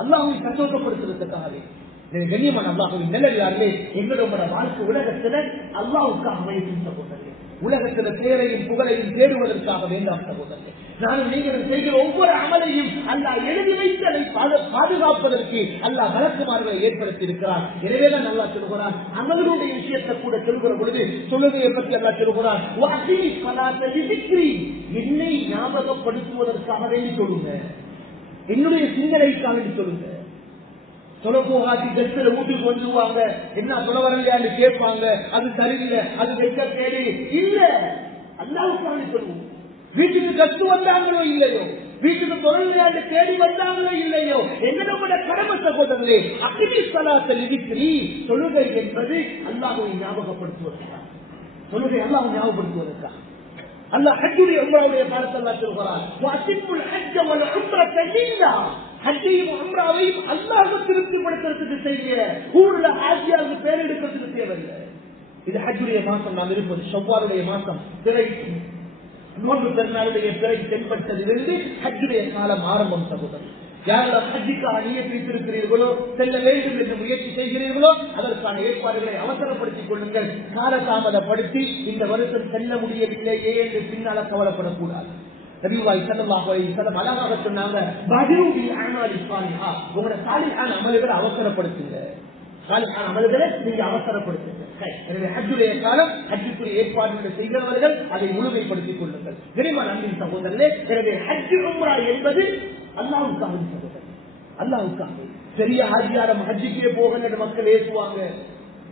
அல்லாஹ்வை சந்தோஷப்படுத்துறதுக்காகவே. கண்ணியமான அல்லாஹ்வின் நல்லடியார்களே, எங்களோட வாழ்க்கை உலகத்துல அல்லாஹ்வுக்காகவே சகோதரர்களே, உலகத்துல பேரையும் புகழையும் தேடுவதற்காக வேண்டாம் சகோதரர்களே. நானும் நீங்கள் செய்கிற ஒவ்வொரு அமலையும் அல்லாஹ் எழுதி வைத்து அதை பாதுகாப்பதற்கு அல்லாஹ் வழக்குமார்களை ஏற்படுத்தி இருக்கிறார். எனவேதான் அல்லாஹ் சொல்கிறார், அமலுடைய விஷயத்தை கூட சொல்கிற பொழுது தொழுகையை பற்றி அல்லாஹ் சொல்கிறார், என்னை ஞாபகப்படுத்துவதற்காக வேண்டி சொல்லுங்க, என்னுடைய சிந்தனைக்காக வேண்டி சொல்லுங்க. சொல்ல போகாட்டி கெஸ்ட்ல வீட்டுக்கு வந்துருவாங்க, என்ன சொல்ல வரலையான்னு கேட்பாங்க, அது சரியில்லை, அது வெக்க கேடு இல்ல, அல்லாஹ்வுக்காக சொல்லுவோம். வீட்டுக்கு கஷ்டு வந்தாங்களோ இல்லையோ, வீட்டுக்கு தொழிலாளி தேடி வந்தாங்களோ இல்லையோ, எங்களோட கடமை சகோதரர்களே, அக்னி ஸலாத்தல் விக்ரி, தொழுகை என்பது அல்லாஹ்வை ஞாபகப்படுத்துவதற்காக, தொழுகை அல்லாஹ்வை ஞாபகப்படுத்துவதற்காக. அல்லாஹ் ஹஜ்ஜுடைய உம்ராவுடைய பாடத்தை அல்லாஹ் சொல்கிறார், வஅத்திமுல் ஹஜ்ஜ வல் உம்ரத லில்லாஹ், ஹஜ்ஜையும் உம்ராவையும் அல்லாஹ்வை திருப்திப்படுத்துறதுக்கு செய்ய, ஊர்ல ஹாஜியாவுக்கு பேர் எடுக்கிறதுக்கு தேவையில்லை. இது ஹஜ்ஜுடைய மாசம் நாம் இருப்பது, ஷவ்வாலுடைய மாசம், பிறை நோன்பு பெருநாளுடைய பிறை தென்பட்டதிலிருந்து ஹஜ்ஜுடைய காலம் ஆரம்பம் சகோதரர். யாரெல்லாம் ஹஜ்ஜுக்கான நியத் வைத்திருக்கிறீர்களோ, செல்ல வேண்டும் என்று முயற்சி செய்கிறீர்களோ அதற்கான ஏற்பாடுகளை அவசரப்படுத்திக் கொள்ளுங்கள். காலதாமதப்படுத்தி இந்த வருஷம் செல்ல முடியவில்லையே என்று பின்னால கவலைப்படக்கூடாது. நபியுல்லாஹி ஸல்லல்லாஹு அலைஹி வஸல்லம் அழகாக சொன்னாங்க, பதிரு பில் அமாலி ஸாலிஹா, உங்களோட சாலிஹான அமல்களை அவசரப்படுத்துங்க. சாலிஹான அமல்களை நீங்க அவசரப்படுத்துங்க. எனவே ஹஜ்ஜுடைய காலம், ஹஜ்ஜுக்குரிய ஏற்பாடுகளை செய்கிறவர்கள் அதை முழுமைப்படுத்திக் கொள்ளுங்கள். கனிமான அன்பின் சகோதரர்களே, எனவே ஹஜ் உம்ரா என்பது அல்லாஹ்வுக்காக சகோதரர், அல்லாஹ்வுக்காக. பெரிய ஹாஜியாரம் ஹஜ்ஜுக்கே போகல மக்கள் ஏசுவாங்க.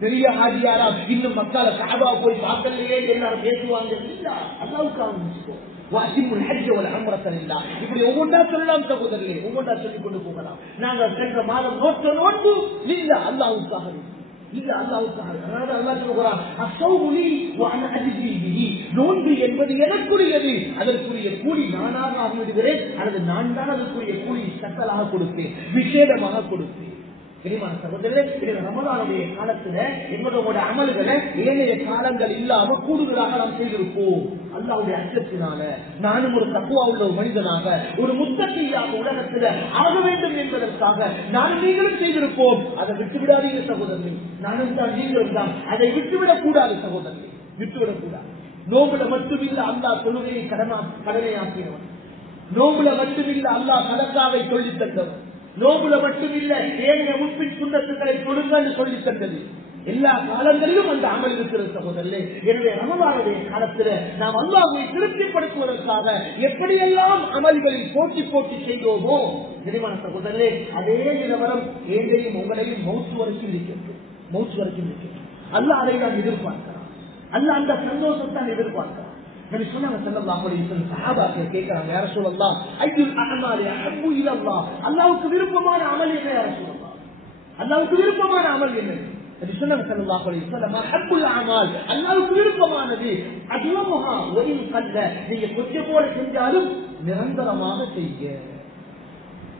பெரிய ஹாஜியாரா இன்னும் மக்களை கஅபா போய் பார்க்கலையே எல்லாரும் பேசுவாங்க. இல்ல, அல்லாஹ்வுக்காக இப்படி ஒவ்வொன்றா சொல்லலாம் சகோதரர்களே, ஒவ்வொன்றா சொல்லிக் கொண்டு போகலாம். நாங்கள் சென்ற மாதம் நோக்க நோன்பு இல்ல அல்லாஹ்வுக்காக, இல்ல அல்லாஹ்வுக்காக. அதனால அல்லாஹ் சொல்கிறான், நோன்பு என்பது எனக்குரியது, அதற்குரிய கூலி நானாக ஆகிவிடுகிறேன், அல்லது நான் தான் அதற்குரிய கூலி சட்டலாக கொடுப்பேன், விசேடமாக கொடுப்பேன். ரமலானுடைய காலத்துல எங்களோட அமல்களை ஏனைய காலங்கள் இல்லாம கூடுதலாக நாம் செய்திருப்போம். அல்லாஹ்வுடைய அச்சத்தினால நானும் ஒரு தக்குவா உள்ள ஒரு மனிதனாக, ஒரு முத்தகியாக உலகத்துல ஆக வேண்டும் என்பதற்காக நானும் நீங்களும் செய்திருப்போம். அதை விட்டுவிடாதீங்க சகோதரர்களே, நானும் தான் நீங்களும் தான், அதை விட்டுவிடக் கூடாது சகோதரர்களே, விட்டுவிடக் கூடாது. நோம்புல மட்டுமில்ல அல்லாஹ் தொழுகையை கடமையாக்கினவன், நோம்புல மட்டுமில்ல அல்லாஹ் சதக்காவை சொல்லித் தந்தவன், நோம்புல மட்டுமில்ல ஏனைய முஸ்லிம் சுன்னத்துக்களை கொடுங்கள் சொல்லி தந்தது. எல்லா காலங்களிலும் அந்த அமல் இருக்கிறது சகோதரர்களே. எனவே ரமலானுடைய காலத்தில் நாம் அல்லாஹ்வை திருப்திப்படுத்துவதற்காக எப்படியெல்லாம் அமல்களில் போட்டி போட்டி செய்தோமோ நினைவான சகோதரர்களே, அதே நிலவரம் ஏழையும் உங்களையும் மௌத்து வரைக்கும் இருக்கிறது, மௌத்து வரைக்கும் இருக்கிறது. அல்லாஹ் அதை தான் எதிர்பார்க்கிறான், அல்லாஹ் அந்த சந்தோஷத்தான் எதிர்பார்க்கிறான். நபி சொன்னாங்க ஸல்லல்லாஹு அலைஹி வஸல்லம், சஹாபாக்கள் கேக்குறாங்க, யா ரசூலல்லாஹ் அய்யுல் அஅமாலி அஹப்பு இலல்லாஹ், அல்லாஹ்வுக்கு விருப்பமான அமல் என்ன யா ரசூலல்லாஹ், அல்லாஹ்வுக்கு விருப்பமான அமல் என்ன? நபி சொன்னாங்க ஸல்லல்லாஹு அலைஹி வஸல்லம், அஹப்புல் அமால், அல்லாஹ்வுக்கு விருப்பமானது அதுவஹா வஇன் கல்ல, நீங்க கொஞ்சம் போல செஞ்சாலும் நிரந்தரமாக செய்ய.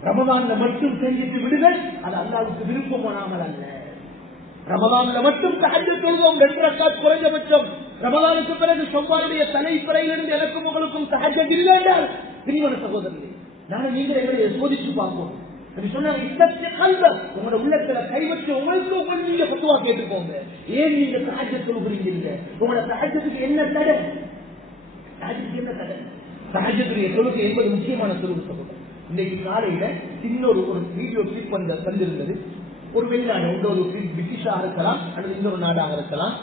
ரமலான்ல மட்டும் செஞ்சிட்டு விடுங்கள், அது அல்லாஹ்வுக்கு விருப்பமான அமல் அல்ல. ரமலான்ல மட்டும் தஹஜ்ஜுத் தொழுவோம் 2 ரக்காத் குறைந்தபட்சம், ரமலானுக்கு பிறகு சொவ்வாருடைய தலைப்பறையிலிருந்து எனக்கும் உங்களுக்கும் தஹஜ்ஜுத் இல்லை என்றால் பிரிவன சகோதரர்களே, நானும் நீங்கள் எங்களை சோதிச்சு பார்ப்போம். உங்களோட உள்ளத்துல கைவச்சு உங்களுக்கு நீங்க பத்துவா கேட்டுக்கோங்க. ஏன் நீங்க தஹஜ்ஜுத் தொழுகிறீங்க? இல்ல, உங்களோட தஹஜ்ஜுக்கு என்ன தடை? தஹஜ்ஜுக்கு என்ன தடை? தஹஜ்ஜுடைய தொழுகை என்பது முக்கியமான தொழுகை சகோதரர். இன்னைக்கு காலையில இன்னொரு வீடியோ கிளிப் வந்திருந்தது. ஒரு வெளிநாடு, ஒரு பிரிட்டிஷாக இருக்கலாம் அல்லது இன்னொரு நாடாக இருக்கலாம்,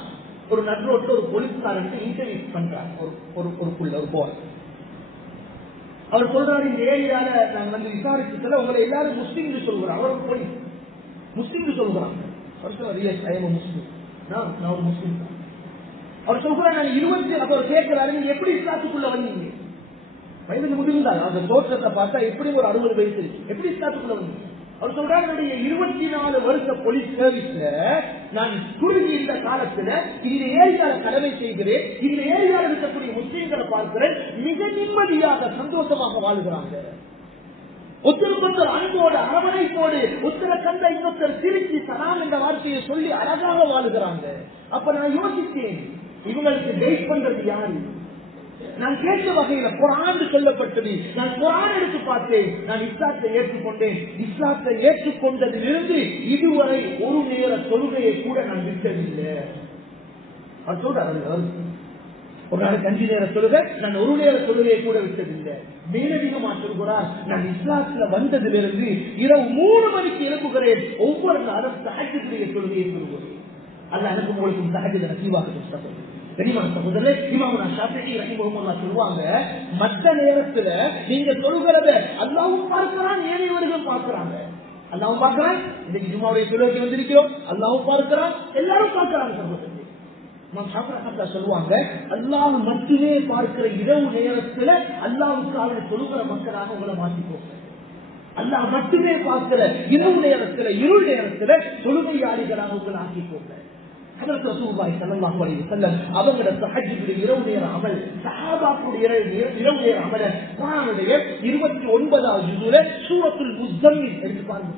ஒரு நட்ரோட்டில் ஒரு போலீஸ்காரனுக்கு இன்டர்வியூ பண்றாங்க. ஒரு போர் அவர் சொல்றாரு, இந்த ஏரியால நாங்க விசாரிச்சதுல உங்களை எல்லாரும் முஸ்லீம் சொல்கிறார். அவர் போலீஸ் முஸ்லீம் சொல்கிறாங்க. முஸ்லீம், நான் ஒரு முஸ்லீம் தான். அவர் சொல்றாரு, நாங்க 20 அவர் கேட்கிறாரு, நீங்க எப்படி இஸ்லாத்துக்குள்ள வந்தீங்க? வயது முடிந்தால் அந்த தோற்றத்தை பார்த்தா எப்படி ஒரு 60 வயசு இருக்கு, எப்படி இஸ்லாத்துக்குள்ள வந்தீங்க? அவர் சொல்றாரு, 24 வருஷ போலீஸ் சர்வீஸ்ல நான் குறுகி இந்த காலத்துல இந்த ஏரியால கடமை செய்கிறேன், இந்த ஏரியாவில் இருக்கக்கூடிய முஸ்லீம்களை பார்க்கிறேன், மிக நிம்மதியாக சந்தோஷமாக வாழ்கிறாங்க. ஒருத்தருக்கு அன்போடு அரவணைப்போடு ஒருத்தரை கண்ட இன்னொருத்தர் சிரிச்சு சலாம் என்ற வார்த்தையை சொல்லி அழகாக வாழுகிறாங்க. அப்ப நான் யோசித்தேன், இவங்களுக்கு கைட் பண்றது யாரு? நான் கேட்ட வகையில குர்ஆன் சொல்லப்பட்டது, நான் குர்ஆன் எடுத்து பார்த்தேன், நான் இஸ்லாத்தை ஏற்றுக்கொண்டேன். இஸ்லாத்தை ஏற்றுக்கொண்டதிலிருந்து இதுவரை ஒரு நேர தொழுகையை கூட நான் விட்டதில்லை. அவர் சொல்றாரு, ஒரு நாளைக்கு 5 நேர தொழுகை, நான் ஒரு நேர தொழுகையை கூட விட்டதில்லை. மேலதிகமா சொல்கிறார், நான் இஸ்லாத்துல வந்ததிலிருந்து இரவு 3 மணிக்கு எழுப்புகிறேன், ஒவ்வொரு நாளும் தஹஜ்ஜுடைய தொழுகையை சொல்கிறேன். அல்லாஹ் எனக்கு உங்களுக்கு தஹஜ்ஜுத் நசீபாக சொல்லுவாங்க. மற்ற நேரத்துல நீங்க சொல்கிறத அல்லாஹ்வும் பார்க்கிறான், ஏனையவர்களும் பார்க்கிறாங்க. அல்லாஹ்வும் பார்க்கிறான், இன்னைக்கு ஜும்மாவுடைய தொழுகைக்கு வந்திருக்கிறோம், அல்லாஹ்வும் பார்க்கிறான், எல்லாரும் பார்க்கிறாங்க. சொல்லுவாங்க, அல்லாஹ் மட்டுமே பார்க்கிற இரவு நேரத்துல அல்லாஹ்வுக்காக சொல்லுகிற மக்களாக உங்களை மாற்றிக்கோங்க. அல்லாஹ் மட்டுமே பார்க்கிற இரவு நேரத்துல, இருள் நேரத்துல தொழுகையாளிகளாக உங்களை ஆக்கிக்கோங்க. அவங்களோட தஹஜ்ஜுடைய இரவு நேர அமல், சஹாபாக்களுடைய இரவு நேர அமல குர்ஆனுடைய 29வது ஜுஸுல சூரத்துல் முஸ்ஸம்மில் எடுத்து பாருங்க.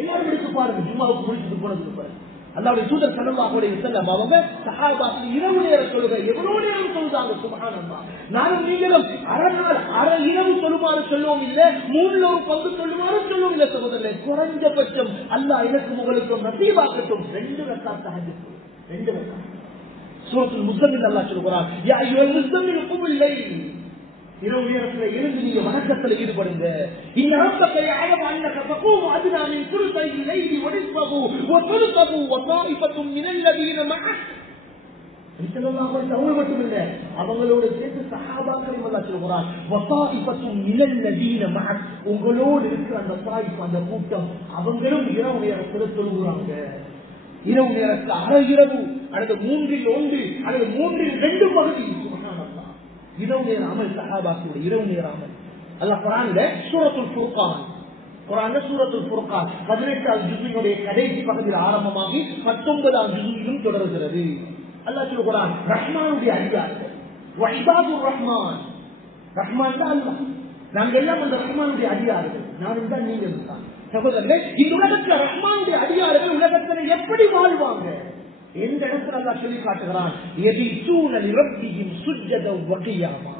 எல்லாரும் எடுத்து பாருங்க, ஜும்மாவுக்கு முடிச்சுட்டு போனதுக்கு பிறகு அல்லாஹ்வுடைய தூதர் ஸல்லல்லாஹு அலைஹி வஸல்லம் அவங்க சஹாபாக்கள் இரவு நேர தொழுகை எவ்வளவு நேரம் சொல்றாங்க சுப்ஹானல்லாஹ். நானும் நீங்களும் அரை நாள் அரை இரவு சொல்லுமாறு சொல்லவும் இல்லை, மூணுல ஒரு பங்கு சொல்லுமாறு சொல்லவும் இல்லை சகோதரர்களே. குறைஞ்சபட்சம் அல்லாஹ் எனக்கும் உங்களுக்கும் நசீபாக்கட்டும் 2 ரக்காத் தஹஜ்ஜுத், 2 ரக்காத். சூரத்துல் முஸம்மில் அல்லாஹ் சொல்றான், யா அய்யுல் முஸம்மில் குமில் லைல், இரவு நேரத்தில் எழுந்து நீங்க வணக்கத்தில் ஈடுபடுங்க. இந்த ரப்பக யஅலமு அன்னக தகூமு அத்னா மின் சுல்ஸைல் லைலி வ நிஸ்ஃபஹு வ துல்கஹு வ தாயிஃபத்துன் மினல் லதீன மஅக். ஸல்லல்லாஹு அலைஹி வஸல்லம் மட்டுமில்லை, அவங்களோட சேர்த்து சஹாபாக்களையும் அல்லாஹ் சொல்றான், வ தாயிஃபத்துன் மினல் லதீன மஅக், உங்களோடு இருக்கிற அந்த தாயிஃப், அந்த கூட்டம், அவங்களும் இரவு நேரத்தில் தொழுகிறாங்க. இரவு நேரத்தில் அரை இரவு அல்லது 3/1 அல்லது 3/2 பகுதி. இரவு நேர அமல் சஹாபாக்களுடைய இரவு நேர அமல். அல்லாஹ் குர்ஆன்ல சூரத்துல் ஃபுர்கான், குர்ஆன்ல சூரத்துல் ஃபுர்கான் 18வது ஜுஸ்னுடைய கடைசி பகுதியில் ஆரம்பமாகி 19வது ஜுஸ்னிலும் தொடர்கிறது. அல்லாஹ் சொல்றான், ரஹ்மானுடைய அடியார்கள், வ இபாதுர் ரஹ்மான், ரஹ்மான் தான் அல்லாஹ், நாங்க எல்லாம் அந்த ரஹ்மானுடைய அடியார்கள், நானும் தான் நீங்களும் தான். சகோதரர்களே, இந்த உலகத்துல ரஹ்மானுடைய அடியார்கள் உலகத்துல எப்படி வாழ்வாங்க? எந்த இடத்துல அல்லாஹ் சொல்லி காட்டுகிறான், யபிசூன லிரப்பிஹிம் சுஜ்ஜதன் வ கியாமா.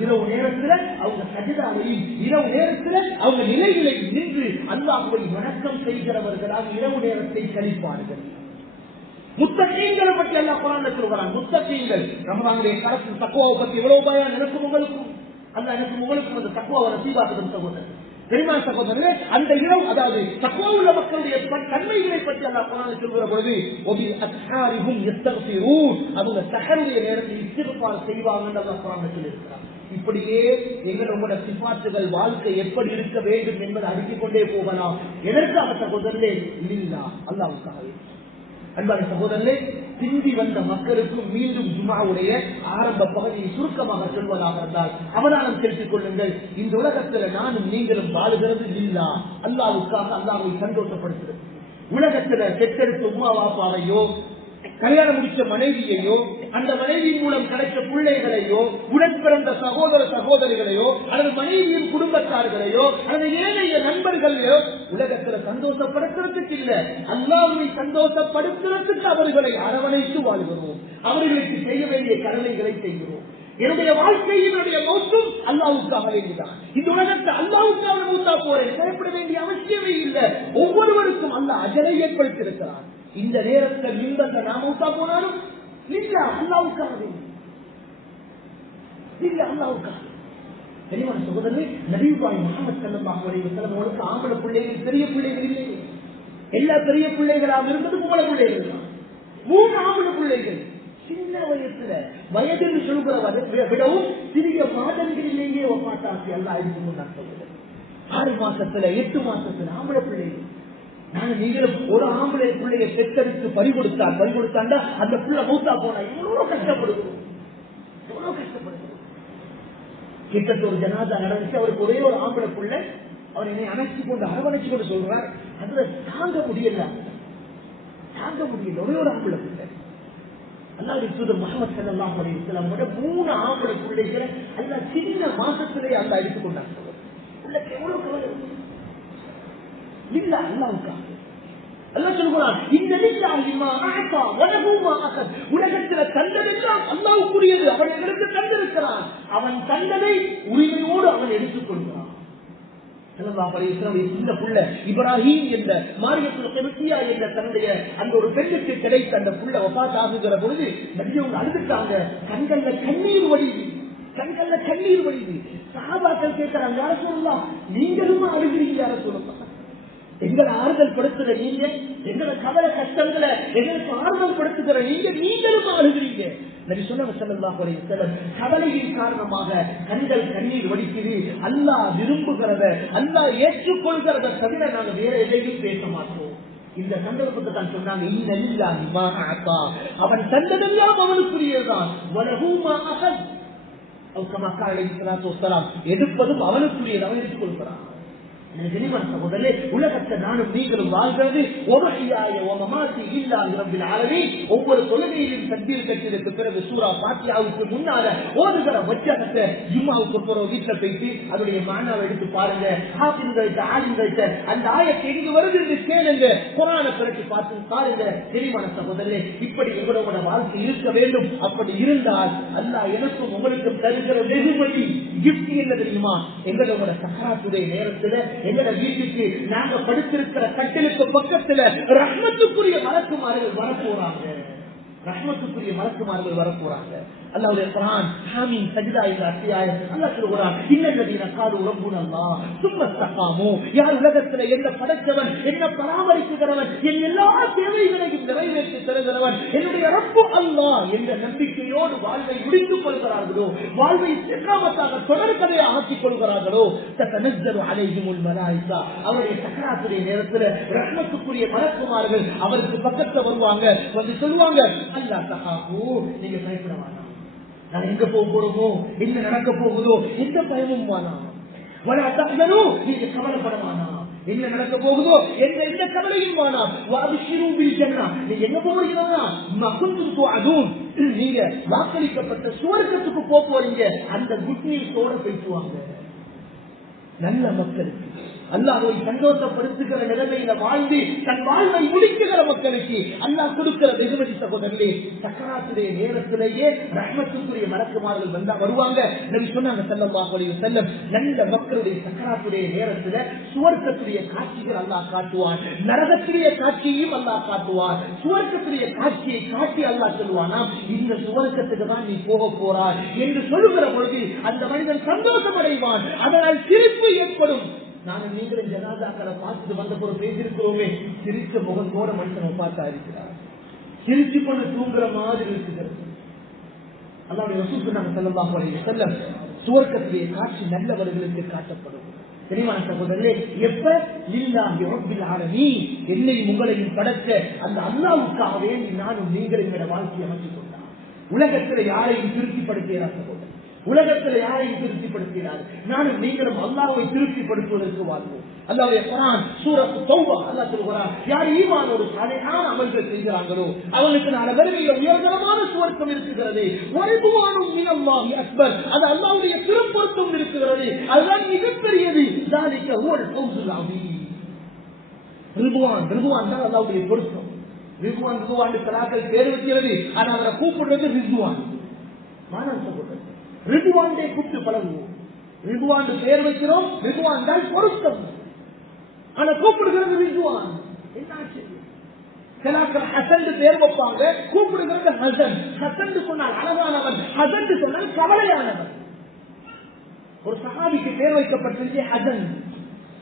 இரவு நேரத்துல அவங்க சஜிதாவில், இரவு நேரத்துல அவங்க நிலைகளை நின்று அல்லாஹ்வை வணக்கம் செய்கிறவர்களாக இரவு நேரத்தை கழிப்பார்கள். முத்தகீன்களை பற்றி அல்லாஹ் குர்ஆன்ல சொல்றான். முத்தகீன்கள் ரமலானுடைய காலத்தில் தக்வாவை பற்றி எவ்வளவு பயம் எனக்கும் உங்களுக்கும், அல்லாஹ் எனக்கும் உங்களுக்கும் அந்த தக்வாவை நசீபாக்குதும் சகோதரர். தெரியுமா சகோதரர்களே, அந்த இரவு, அதாவது தக்வா உள்ள மக்களுடைய தன்மைகளை பற்றி அல்லாஹ் குர்ஆனில் சொல்கிற பொழுது, வபில் அஸ்ஹாரிஹும் யஸ்தக்ஃபிரூன், அவங்க சஹருடைய நேரத்தில் இஸ்திக்ஃபார் செய்வாங்கன்னு அல்லாஹ் குர்ஆனில் சொல்லியிருக்கிறார். இப்படியே எங்களோட சிஃபாத்துகள் வாழ்க்கை எப்படி இருக்க வேண்டும் என்பதை அறிந்து கொண்டே போகலாம். எதற்காக சகோதரர்களே? லில்லாஹ், அல்லாஹ்வுக்காகவே. அன்பான சகோதரர்களே, சிந்தி வந்த மக்களுக்கும் மீண்டும் ஜும்ஆவுடைய ஆரம்ப பகுதியை சுருக்கமாக சொல்வதாக இருந்தால் அவதானம் செலுத்திக் கொள்ளுங்கள். இந்த உலகத்துல நானும் நீங்களும் வாழுகிறது லில்லாஹ், அல்லாஹ்வுக்காக, அல்லாஹ்வை சந்தோஷப்படுத்துறது. உலகத்துல பெற்றெடுத்த உம்மா வாப்பாவையோ, கல்யாணம் முடிச்ச மனைவியையோ, அந்த மனைவி மூலம் கிடைத்த பிள்ளைகளையோ, உடன் பிறந்த சகோதர சகோதரிகளையோ, அல்லது மனைவியின் குடும்பத்தார்களையோ, அல்லது ஏனைய நண்பர்களையோ உலகத்துல சந்தோஷப்படுத்துறதுக்கு இல்ல, அல்லாஹ்வை சந்தோஷப்படுத்துறதுக்கு அவர்களை அரவணைத்து வாழ்கிறோம். அவர்களுக்கு செய்ய வேண்டிய கடமைகளை செய்கிறோம். என்னுடைய வாழ்க்கையும் என்னுடைய மௌத்தும் அல்லாஹ்வுக்காக வேண்டிதான். இந்த உலகத்தை அல்லாஹ்வுக்காக மூத்தா போறேன், பயப்பட வேண்டிய அவசியமே இல்லை. ஒவ்வொருவருக்கும் அல்லாஹ் அஜலை ஏற்படுத்தியிருக்கிறார். இந்த நேரத்தில் நின்றத நாம் மூத்தா போனாலும் இல்ல அல்லாஹ்வுக்காக வேண்டி, இல்ல அல்லாஹ்வுக்காக. தெளிவான சகோதரர்களே, நபியுல்லாஹி முஹம்மது ஸல்லல்லாஹு அலைஹி வஸல்லம் அவர்களுக்கு ஆம்பளை பிள்ளைகள், பெரிய பிள்ளைகள் இல்லை. எல்லா பெரிய பிள்ளைகளாக இருந்தது பொம்பளை பிள்ளைகள் தான். 3 ஆம்பளை பிள்ளைகள். சின்ன வயதில் சொல்கிற விடவும் சிறிய மாதங்களிலேயே ஒப்பாட்டாசி அல்லாஹ் இருக்கும். 6 மாசத்துல 8 மாசத்துல ஆம்பளை பிள்ளைகள். நாங்க நீங்களும் ஒரு ஆம்பளை பிள்ளைய பெற்றெடுத்து பறிகொடுத்தாண்டா அந்த பிள்ளை மூத்தா போனா எவ்வளவு கஷ்டப்படுவோம், எவ்வளவு கஷ்டப்படுவோம். கிட்டத்தட்ட ஒரு ஜனாதா நடந்துச்சு, அவருக்கு ஒரே ஒரு ஆம்பளை பிள்ளை. அவர் என்னை அணைச்சு கொண்டு அரவணைச்சு கொண்டு சொல்றார், அதுல தாங்க முடியல, ஒரே ஒரு ஆம்பளை பிள்ளை. அல்லாஹ்வுடைய தூதர் முஹம்மது ஸல்லல்லாஹு அலைஹி வஸல்லம் 3 ஆம்பளை பிள்ளைகளை அல்லாஹ் சின்ன மாசத்திலே அல்லாஹ் எடுத்துக்கொண்டாங்க. எவ்வளவு கவலை இல்ல அல்லாஹ்வுக்காக. அல்லாஹ் சொல்றான், இந்த லில்லாஹி மா அஅதா வ லஹு மா அகத். உலகத்துல தந்ததெல்லாம் அல்லாஹ்வுக்குரியது, அவன் எங்களுக்கு தந்திருக்கிறான். அவன் தந்ததை உரிமையோடு அவன் எடுத்துக்கொள்கிறான். ஸல்லல்லாஹு அலைஹி வஸல்லம் இந்த புள்ள இப்ராஹீம் என்ற மாரியத்துல் கிப்தியா என்ற தன்னுடைய அந்த ஒரு பெண்ணுக்கு கிடைத்த அந்த புள்ள வஃபாத் ஆகுகிற பொழுது நபியவங்க அழுதுட்டாங்க. கண்கள்ல கண்ணீர் வடியுது. சஹாபாக்கள் கேட்கிறாங்க, யா ரசூலல்லாஹ், நீங்களும் அழுகிறீங்க யா ரசூலல்லாஹ், எங்களை ஆறுதல் படுத்துற நீங்க, எங்களை கவலை கஷ்டங்களை எங்களுக்கு ஆறுதல் படுத்துகிற நீங்களும் அழுகிறீங்க. நபி ஸல்லல்லாஹு அலைஹி வஸல்லம் கவலையின் காரணமாக கண்கள் கண்ணீர் வடிக்குது. அல்லாஹ் விரும்புகிறத, அல்லாஹ் ஏற்றுக்கொள்கிறத தவிர நாங்க வேற எதையும் பேச மாட்டோம். இந்த சந்தர்ப்பத்தை தான் சொன்னாங்க, இன்ன லில்லாஹி மா அஅதா, அவன் தந்ததெல்லாம் அவனுக்குரியதுதான். வ லஹு மா அகத், எடுப்பதும் அவனுக்குரியது, அவன் எடுத்துக் கொள்கிறான். உலகத்தை நானும் நீங்களும் வாழ்கிறது ஒவ்வொரு தொழுகையிலும் தக்பீர் கட்டியதற்கு பிறகு சூரா ஃபாத்திஹாவுக்கு முன்னால ஓதுகிற வச்சனத்தை ஜும்மாவுக்கு போற வீட்டுல போயிட்டு அதனுடைய மானாவை எடுத்து பாருங்க. ஹாஃபிஸ்கள்ட்ட ஆலிம்கள்ட்ட அந்த ஆயத்தை எங்க வருது என்று கேளுங்க. குர்ஆனை பிறகு பார்த்து பாருங்க. தெரிவான சகோதரர்களே, இப்படி எங்களோட வாழ்க்கை இருக்க வேண்டும். அப்படி இருந்தால் அல்லாஹ் எனக்கும் உங்களுக்கும் தருகிற வெகுமதி கிஃப்ட் என்ன தெரியுமா? எங்களோட சக்கராத்துடைய நேரத்துல எங்களோட வீட்டுக்கு நாங்க படுத்திருக்கிற கட்டிலுக்கு பக்கத்துல ரஹ்மத்துக்குரிய மலக்குமார்கள் வரப்போறாங்க. ரஹ்மத்துக்குரிய மலக்குமார்கள் வரப்போறாங்க. அல்லாஹ்வுடைய குர்ஆன் ஹாமீம் சஜ்தா என்ற அத்தியாயம் அல்லாஹ் சொல்றான், இன்னல்லதீன காலு ரப்புனல்லாஹ் சும்ம இஸ்தகாமு. யார் உலகத்துல என்ன படைத்தவன், என்ன பராமரிக்கிறவன், என் எல்லா தேவைகளையும் நிறைவேற்றி தருகிறவன் என்னுடைய ரப்பு அல்லாஹ் என்ற நம்பிக்கையோடு வாழ்வை முடித்துக் கொள்கிறார்களோ, வாழ்வை இஸ்திகாமத்தாக தொடர்கதையை ஆக்கிக் கொள்கிறார்களோ, தத்தனஸ்ஸலு அலைஹிமுல் மலாயிகா. அவருடைய சக்கராத்துடைய நேரத்துல ரஹ்மத்துக்குரிய மலக்குமார்கள் அவருக்கு பக்கத்துல வருவாங்க. வந்து சொல்லுவாங்க, அல்லாஹ் தகாபு, நீங்க பயப்பட வேண்டாம். நான் எங்க போக போறோமோ, என்ன நடக்க போகுதோ எந்த பயமும் வேணாம். வலா தஹ்சனு, நீங்க கவலைப்பட வேண்டாம். என்ன நடக்க போகுதோ எந்த கவலையும் வேணாம். வஅப்ஷிரு பில் ஜன்னah, நீங்க எங்க போறீங்கன்னா மகுந்தும் துஅதுன், நீங்க வாக்களிக்கப்பட்ட சுவர்க்கத்துக்கு போறீங்க. அந்த குட் நியூஸோட பேசுவாங்க. நல்ல மக்களுக்கு அல்லாஹ்வை சந்தோஷப்படுத்துகிற நிலைமையில வாழ்ந்து தன் வாழ்வை முடிக்குகிற மக்களுக்கு அல்லாஹ் கொடுக்கிற வெகுமதி சகோதரர்களே, சக்கராத்துடைய நேரத்திலேயே ரஹ்மத்துக்குரிய மலக்குமார்கள் வந்தா வருவாங்க. நபி சொன்னாங்க ஸல்லல்லாஹு அலைஹி வஸல்லம், நல்ல மக்களுடைய சக்கராத்துடைய நேரத்துல சுவர்க்கத்துடைய காட்சிகள் அல்லாஹ் காட்டுவான், நரகத்துடைய காட்சியையும் அல்லாஹ் காட்டுவான். சுவர்க்கத்துடைய காட்சியை காட்டி அல்லாஹ் சொல்லுவானா, இந்த சுவர்க்கத்துக்கு தான் நீ போக போறாய் என்று சொல்லுகிற பொழுது அந்த மனிதன் சந்தோஷம் அடைவான். அதனால் சிரிப்பு ஏற்படும். நாங்கள் நீங்களும் ஜனாதாக்களை பார்த்துட்டு வந்த போது பேசியிருக்கிறோமே, சிரிச்ச முகத்தோட மனுஷனை பார்த்தா இருக்கிறார், சிரிச்சு கொண்டு தூங்குற மாதிரி இருக்கிறது. அல்லாஹ்வுடைய ரசூல் சொன்னாங்க ஸல்லல்லாஹு அலைஹி வஸல்லம், சுவர்க்கத்திலே காட்சி நல்லவர்களுக்கு காட்டப்படும். தெரியுமா சகோதரர்களே, எப்ப லில்லாஹி ரப்பில் ஆலமீன், என்னையும் உங்களையும் படைத்த அந்த அல்லாஹ்வுக்காகவே நானும் நீங்களும் என்ற வாழ்க்கையை அமைத்துக் கொண்டார். உலகத்தில் யாரையும் திருப்திப்படுத்தினார் சகோதரர், உலகத்தில் யாரையும் திருப்திப்படுத்தினார். நானும் நீங்களும் அல்லாஹ்வை திருப்திப்படுத்துவதற்கு வாழ்வோம். அல்லாஹ்வுடைய குர்ஆன் சூரத் தௌபா அல்லாஹ் சொல்கிறார், யார் ஈமானோடு சாலிஹான அமல்கள் செய்கிறார்களோ அவனுக்கு நாளை வறுமையில் உயர்தரமான சுவர்க்கம் இருக்கிறது. வரிதுவானும் மினல்லாஹி அக்பர், அது அல்லாஹ்வுடைய திருப்பொருத்தம் இருக்கிறது. அதுதான் மிகப்பெரியது. ذلك هو الفوز العظيم. ரிதுவான், ரிதுவான் தான் அல்லாஹ்வுடைய பொருத்தம். ரிதுவான் ரிதுவான் கலாக்கள் பேர் வைக்கிறது, ஆனா அவரை கூப்பிடுறது ரிதுவான். மானம் சொல்றது ரிதுவான்டே கூப்பிட்டு பழகுவோம். ரிதுவான் பேர் வைக்கிறோம், ரிதுவான் தான் பொருத்தம். ஆனா கூப்பிடுகிறது ரிதுவான். என்னாச்சு? கலாக்கள் ஹசன் பேர் வைப்பாங்க, கூப்பிடுகிறது ஹசன். ஹசன் சொன்னால் அழகானவன், ஹசன் சொன்னால் கவலையானவன். ஒரு சஹாபிக்கு பேர் வைக்கப்பட்டிருந்தே ஹசன்.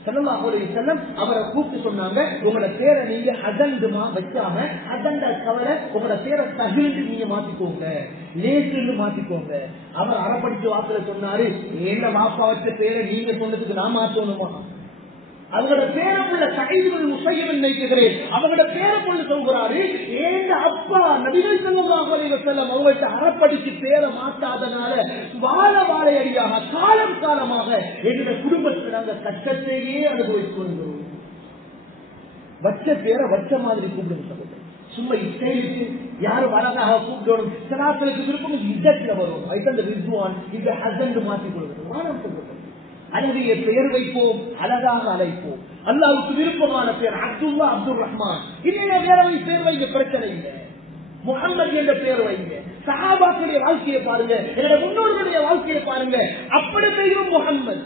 ஸல்லல்லாஹு அலைஹி வஸல்லம் அவரை கூப்பிட்டு சொன்னாங்க, உங்களோட பேரை நீங்க ஹசன்மா வைக்காம ஹசன்ட கவலை, உங்களோட பேரை சஹீல் நீங்க மாத்திக்கோங்க, லேசுன்னு மாத்திக்கோங்க. அவர் அறப்படிச்ச வாக்குல சொன்னாரு, என்ன வாப்பா வச்ச பேரை நீங்க சொன்னதுக்கு நான் மாற்றணுமா? அவங்களோட பேரப்புள்ள சஹீதுல் முஸையிப் நினைக்கிறேன், அவங்களோட பேரப்புள்ள சொல்கிறாரு, ஏங்க அப்பா நபிகள் ஸல்லல்லாஹு அலைஹி வஸல்லம் அவங்கள்ட்ட அறப்படிச்சு பேரை மாற்றாதனால வாழையடியாக காலம் காலமாக எங்களுடைய குடும்பத்தில் நாங்கள் கஷ்டத்தையே அனுபவித்து வருகிறோம். வச்ச பேரை வச்ச மாதிரி கூப்பிடுங்க சகோதரர். சும்மா இசைக்கு யாரும் அழகாக கூப்பிடணும். சனாக்களுக்கு விருப்பம் இசைல வரும். அதுக்கு அந்த ரிதுவான் இந்த ஹசன் மாற்றிக் கொள்வது வானம் சொல்றது. அழகிய பெயர் வைப்போம், அழகாக அழைப்போம். அல்லாஹ்வுக்கு விருப்பமான பெயர் அப்துல்லா, அப்துல் ரஹ்மான். இல்லையா வேற பேர் வைக்க பிரச்சனை இல்லை. முஹம்மது என்ற பெயர் வைங்க. சஹாபாக்களுடைய வாழ்க்கையை பாருங்க, என்னோட முன்னோர்களுடைய வாழ்க்கையை பாருங்க. அப்படி பெயரும் முஹம்மது,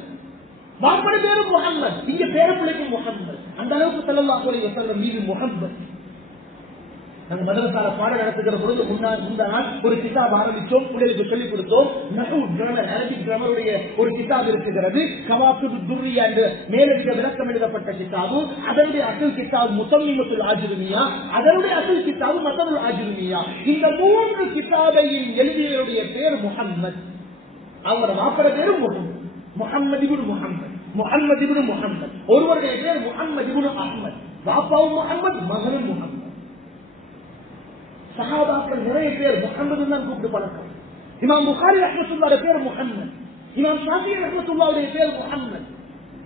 வாப்படி பேரும் முஹம்மது, இங்க பேர பிள்ளைக்கும் முஹம்மது. அந்த அளவுக்கு ஸல்லல்லாஹு அலைஹி வஸல்லம் மீது முஹம்மது. நாங்க மதரசால பாடம் நடத்துகிற பொழுது முந்தா நாள் ஒரு கிதாப் ஆரம்பிச்சோம், பிள்ளைகளுக்கு சொல்லிக் கொடுத்தோம். நஹு கிராமர், அரபிக் கிராமருடைய ஒரு கிதாப் இருக்கிறது, கவாசிது துர்ரியா என்று மேலதிக விளக்கம் எழுதப்பட்ட கிதாபு. அதனுடைய அசல் கிதாப் முத்தம்மிமத்துல் ஆஜிருமியா, அதனுடைய அசல் கிதாபு மத்தனுல் ஆஜிருமியா. இந்த மூன்று கிதாபையும் எழுதியவருடைய பேர் முஹம்மது. அவரோட வாப்பட பேரும் முஹம்மது, முஹம்மது இப்னு முஹம்மது, முஹம்மது இப்னு முஹம்மது. ஒருவருடைய பேர் முஹம்மது இப்னு அஹ்மத், வாப்பாவும் முஹம்மது, மகனும் முஹம்மது. சஹாபாக்கள் நிறைய பேர் முஹம்மது தான் கூப்பிட்டு பழக்கம். இமாம் புகாரி ரஹ்மத்துல்லாஹி பேர் முஹம்மது, இமாம் ஷாஃபிஈ ரஹ்மத்துல்லாஹி பேர் முஹம்மது.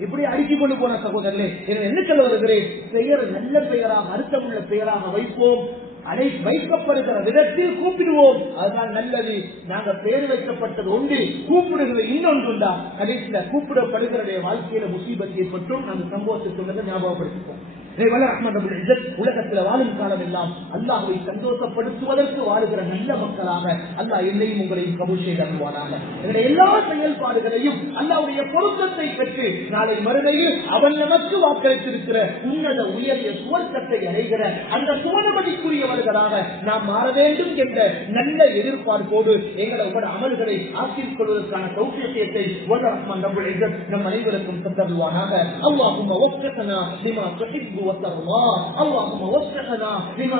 இப்படி அடுக்கிக் கொண்டு போன சகோதரர்களே, என்ன சொல்ல வருகிறேன், பெயர் நல்ல பெயராக அர்த்தமுள்ள பெயராக வைப்போம், அதை வைக்கப்படுகிற விதத்தில் கூப்பிடுவோம், அதுதான் நல்லது. நாங்க பேர் வைக்கப்பட்டது ஒன்று, கூப்பிடுகிற இன்னொன்றுண்டா, கடைசியில கூப்பிடப்படுகிற வாழ்க்கையில முசீபத் ஏற்பட்டும் நாங்க சம்பவத்தை சொன்னதை ஞாபகப்படுத்திப்போம். உலகத்தில் வாழும் காலம் எல்லாம் அல்லாஹ்வை சந்தோஷப்படுத்துவதற்கு வாழுகிற நல்ல மக்களாக அல்லாஹ் என்னையும் உங்களையும் கபூல் செய்து அருள்வானாக. எங்களுடைய எல்லா செயல்பாடுகளையும் அல்லாஹ்வுடைய பொருத்தத்தை பெற்று நாளை மறுமையில் அவன் நமக்கு வாக்களித்திருக்கிற உன்னத உயரிய சுவர்க்கத்தை அடைகிற அந்த சுவனமதிக்குரியவர்களாக நாம் மாற வேண்டும் என்ற நல்ல எதிர்பார்ப்போடு எங்களை உங்கள் அமல்களை ஆக்கிக் கொள்வதற்கான தௌஃபீகத்தை வல்ல ரஹ்மான் ரப்புல் இஸ்ஸத் நம் அனைவருக்கும் தந்தருள்வானாக. அல்லாஹும்ம வஃபிக்னா லிமா துஹிப்பு வ தர்லா. அல்லாஹும்ம வஃபிக்னா லிமா